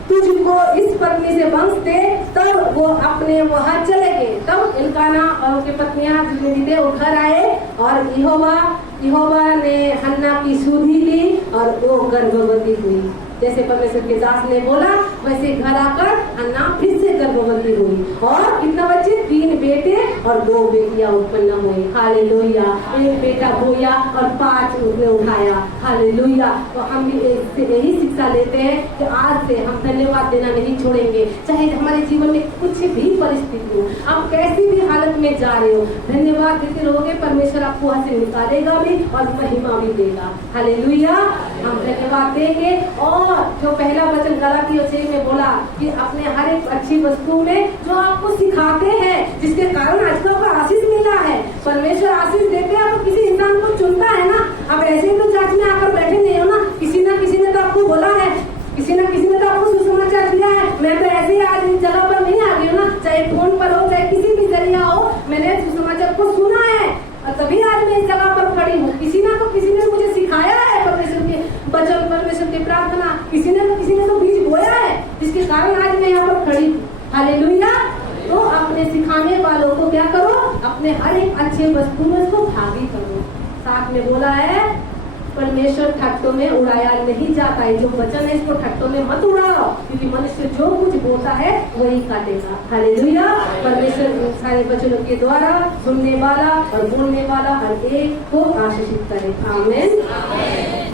तुझको इस पत्नी से वंश थे, तब वो अपने वहां चले गए। तब इल्काना और उनकी पत्नियां जितने भी थे वो घर आए और यहोवा ने हन्ना की सुधि ली और वो गर्भवती हुई। जैसे परमेश्वर के दास ने बोला वैसे घर आकर हन्ना फिर से गर्भवती हुई और कितना बच्चे, 3 बेटे और 2 बेटियां उत्पन्न हुई। हालेलुया। 1 बेटा बोया और 5 उसने उठाया। हालेलुया। तो हम भी यही शिक्षा लेते हैं कि आज से हम धन्यवाद देना नहीं छोड़ेंगे, चाहे हमारे जीवन में कुछ भी परिस्थिति हो, आप कैसी भी हालत में जा रहे हो, धन्यवाद देते रहोगे, परमेश्वर आपको वहां से निकालेगा भी और महिमा भी देगा। हालेलुया। हम धन्यवाद देंगे। और जो पहला वचन गलातियों 6 में बोला कि अपने हर एक अच्छी वस्तु में जो आपको सिखाते हैं, जिसके कारण आज आपको आशीष मिला है। परमेश्वर आशीष देते हैं, आपको किसी इंसान को चुनता है ना। अब ऐसे ही तो चर्च में आकर बैठे नहीं हो ना, किसी ने तो आपको बोला है, किसी ने तो आपको सुसमाचार दिया है। मैं तो ऐसे ही आज इस जगह पर नहीं आ गई हूँ ना, चाहे फोन पर हो चाहे किसी भी जरिया हो, मैंने सुसमाचार को सुना है और तभी आज मैं इस जगह पर खड़ी हूँ। किसी ने मुझे सिखाया है परमेश्वर के वचन, परमेश्वर की प्रार्थना, किसी ने तो बीज बोया है, जिसके कारण आज मैं यहाँ पर खड़ी हूँ। हालेलुया। तो अपने सिखाने वालों को क्या करो, अपने हर एक अच्छे वस्तु में उसको भागी करो। साथ में बोला है परमेश्वर ठट्टों में उड़ाया नहीं जाता है। जो वचन है इसको ठट्टों में मत उड़ाओ, क्योंकि मनुष्य जो कुछ बोलता है वही काटेगा। हालेलुया। परमेश्वर सारे वचनों के द्वारा सुनने वाला और बोलने वाला हर एक को आशीषित करे। आमीन।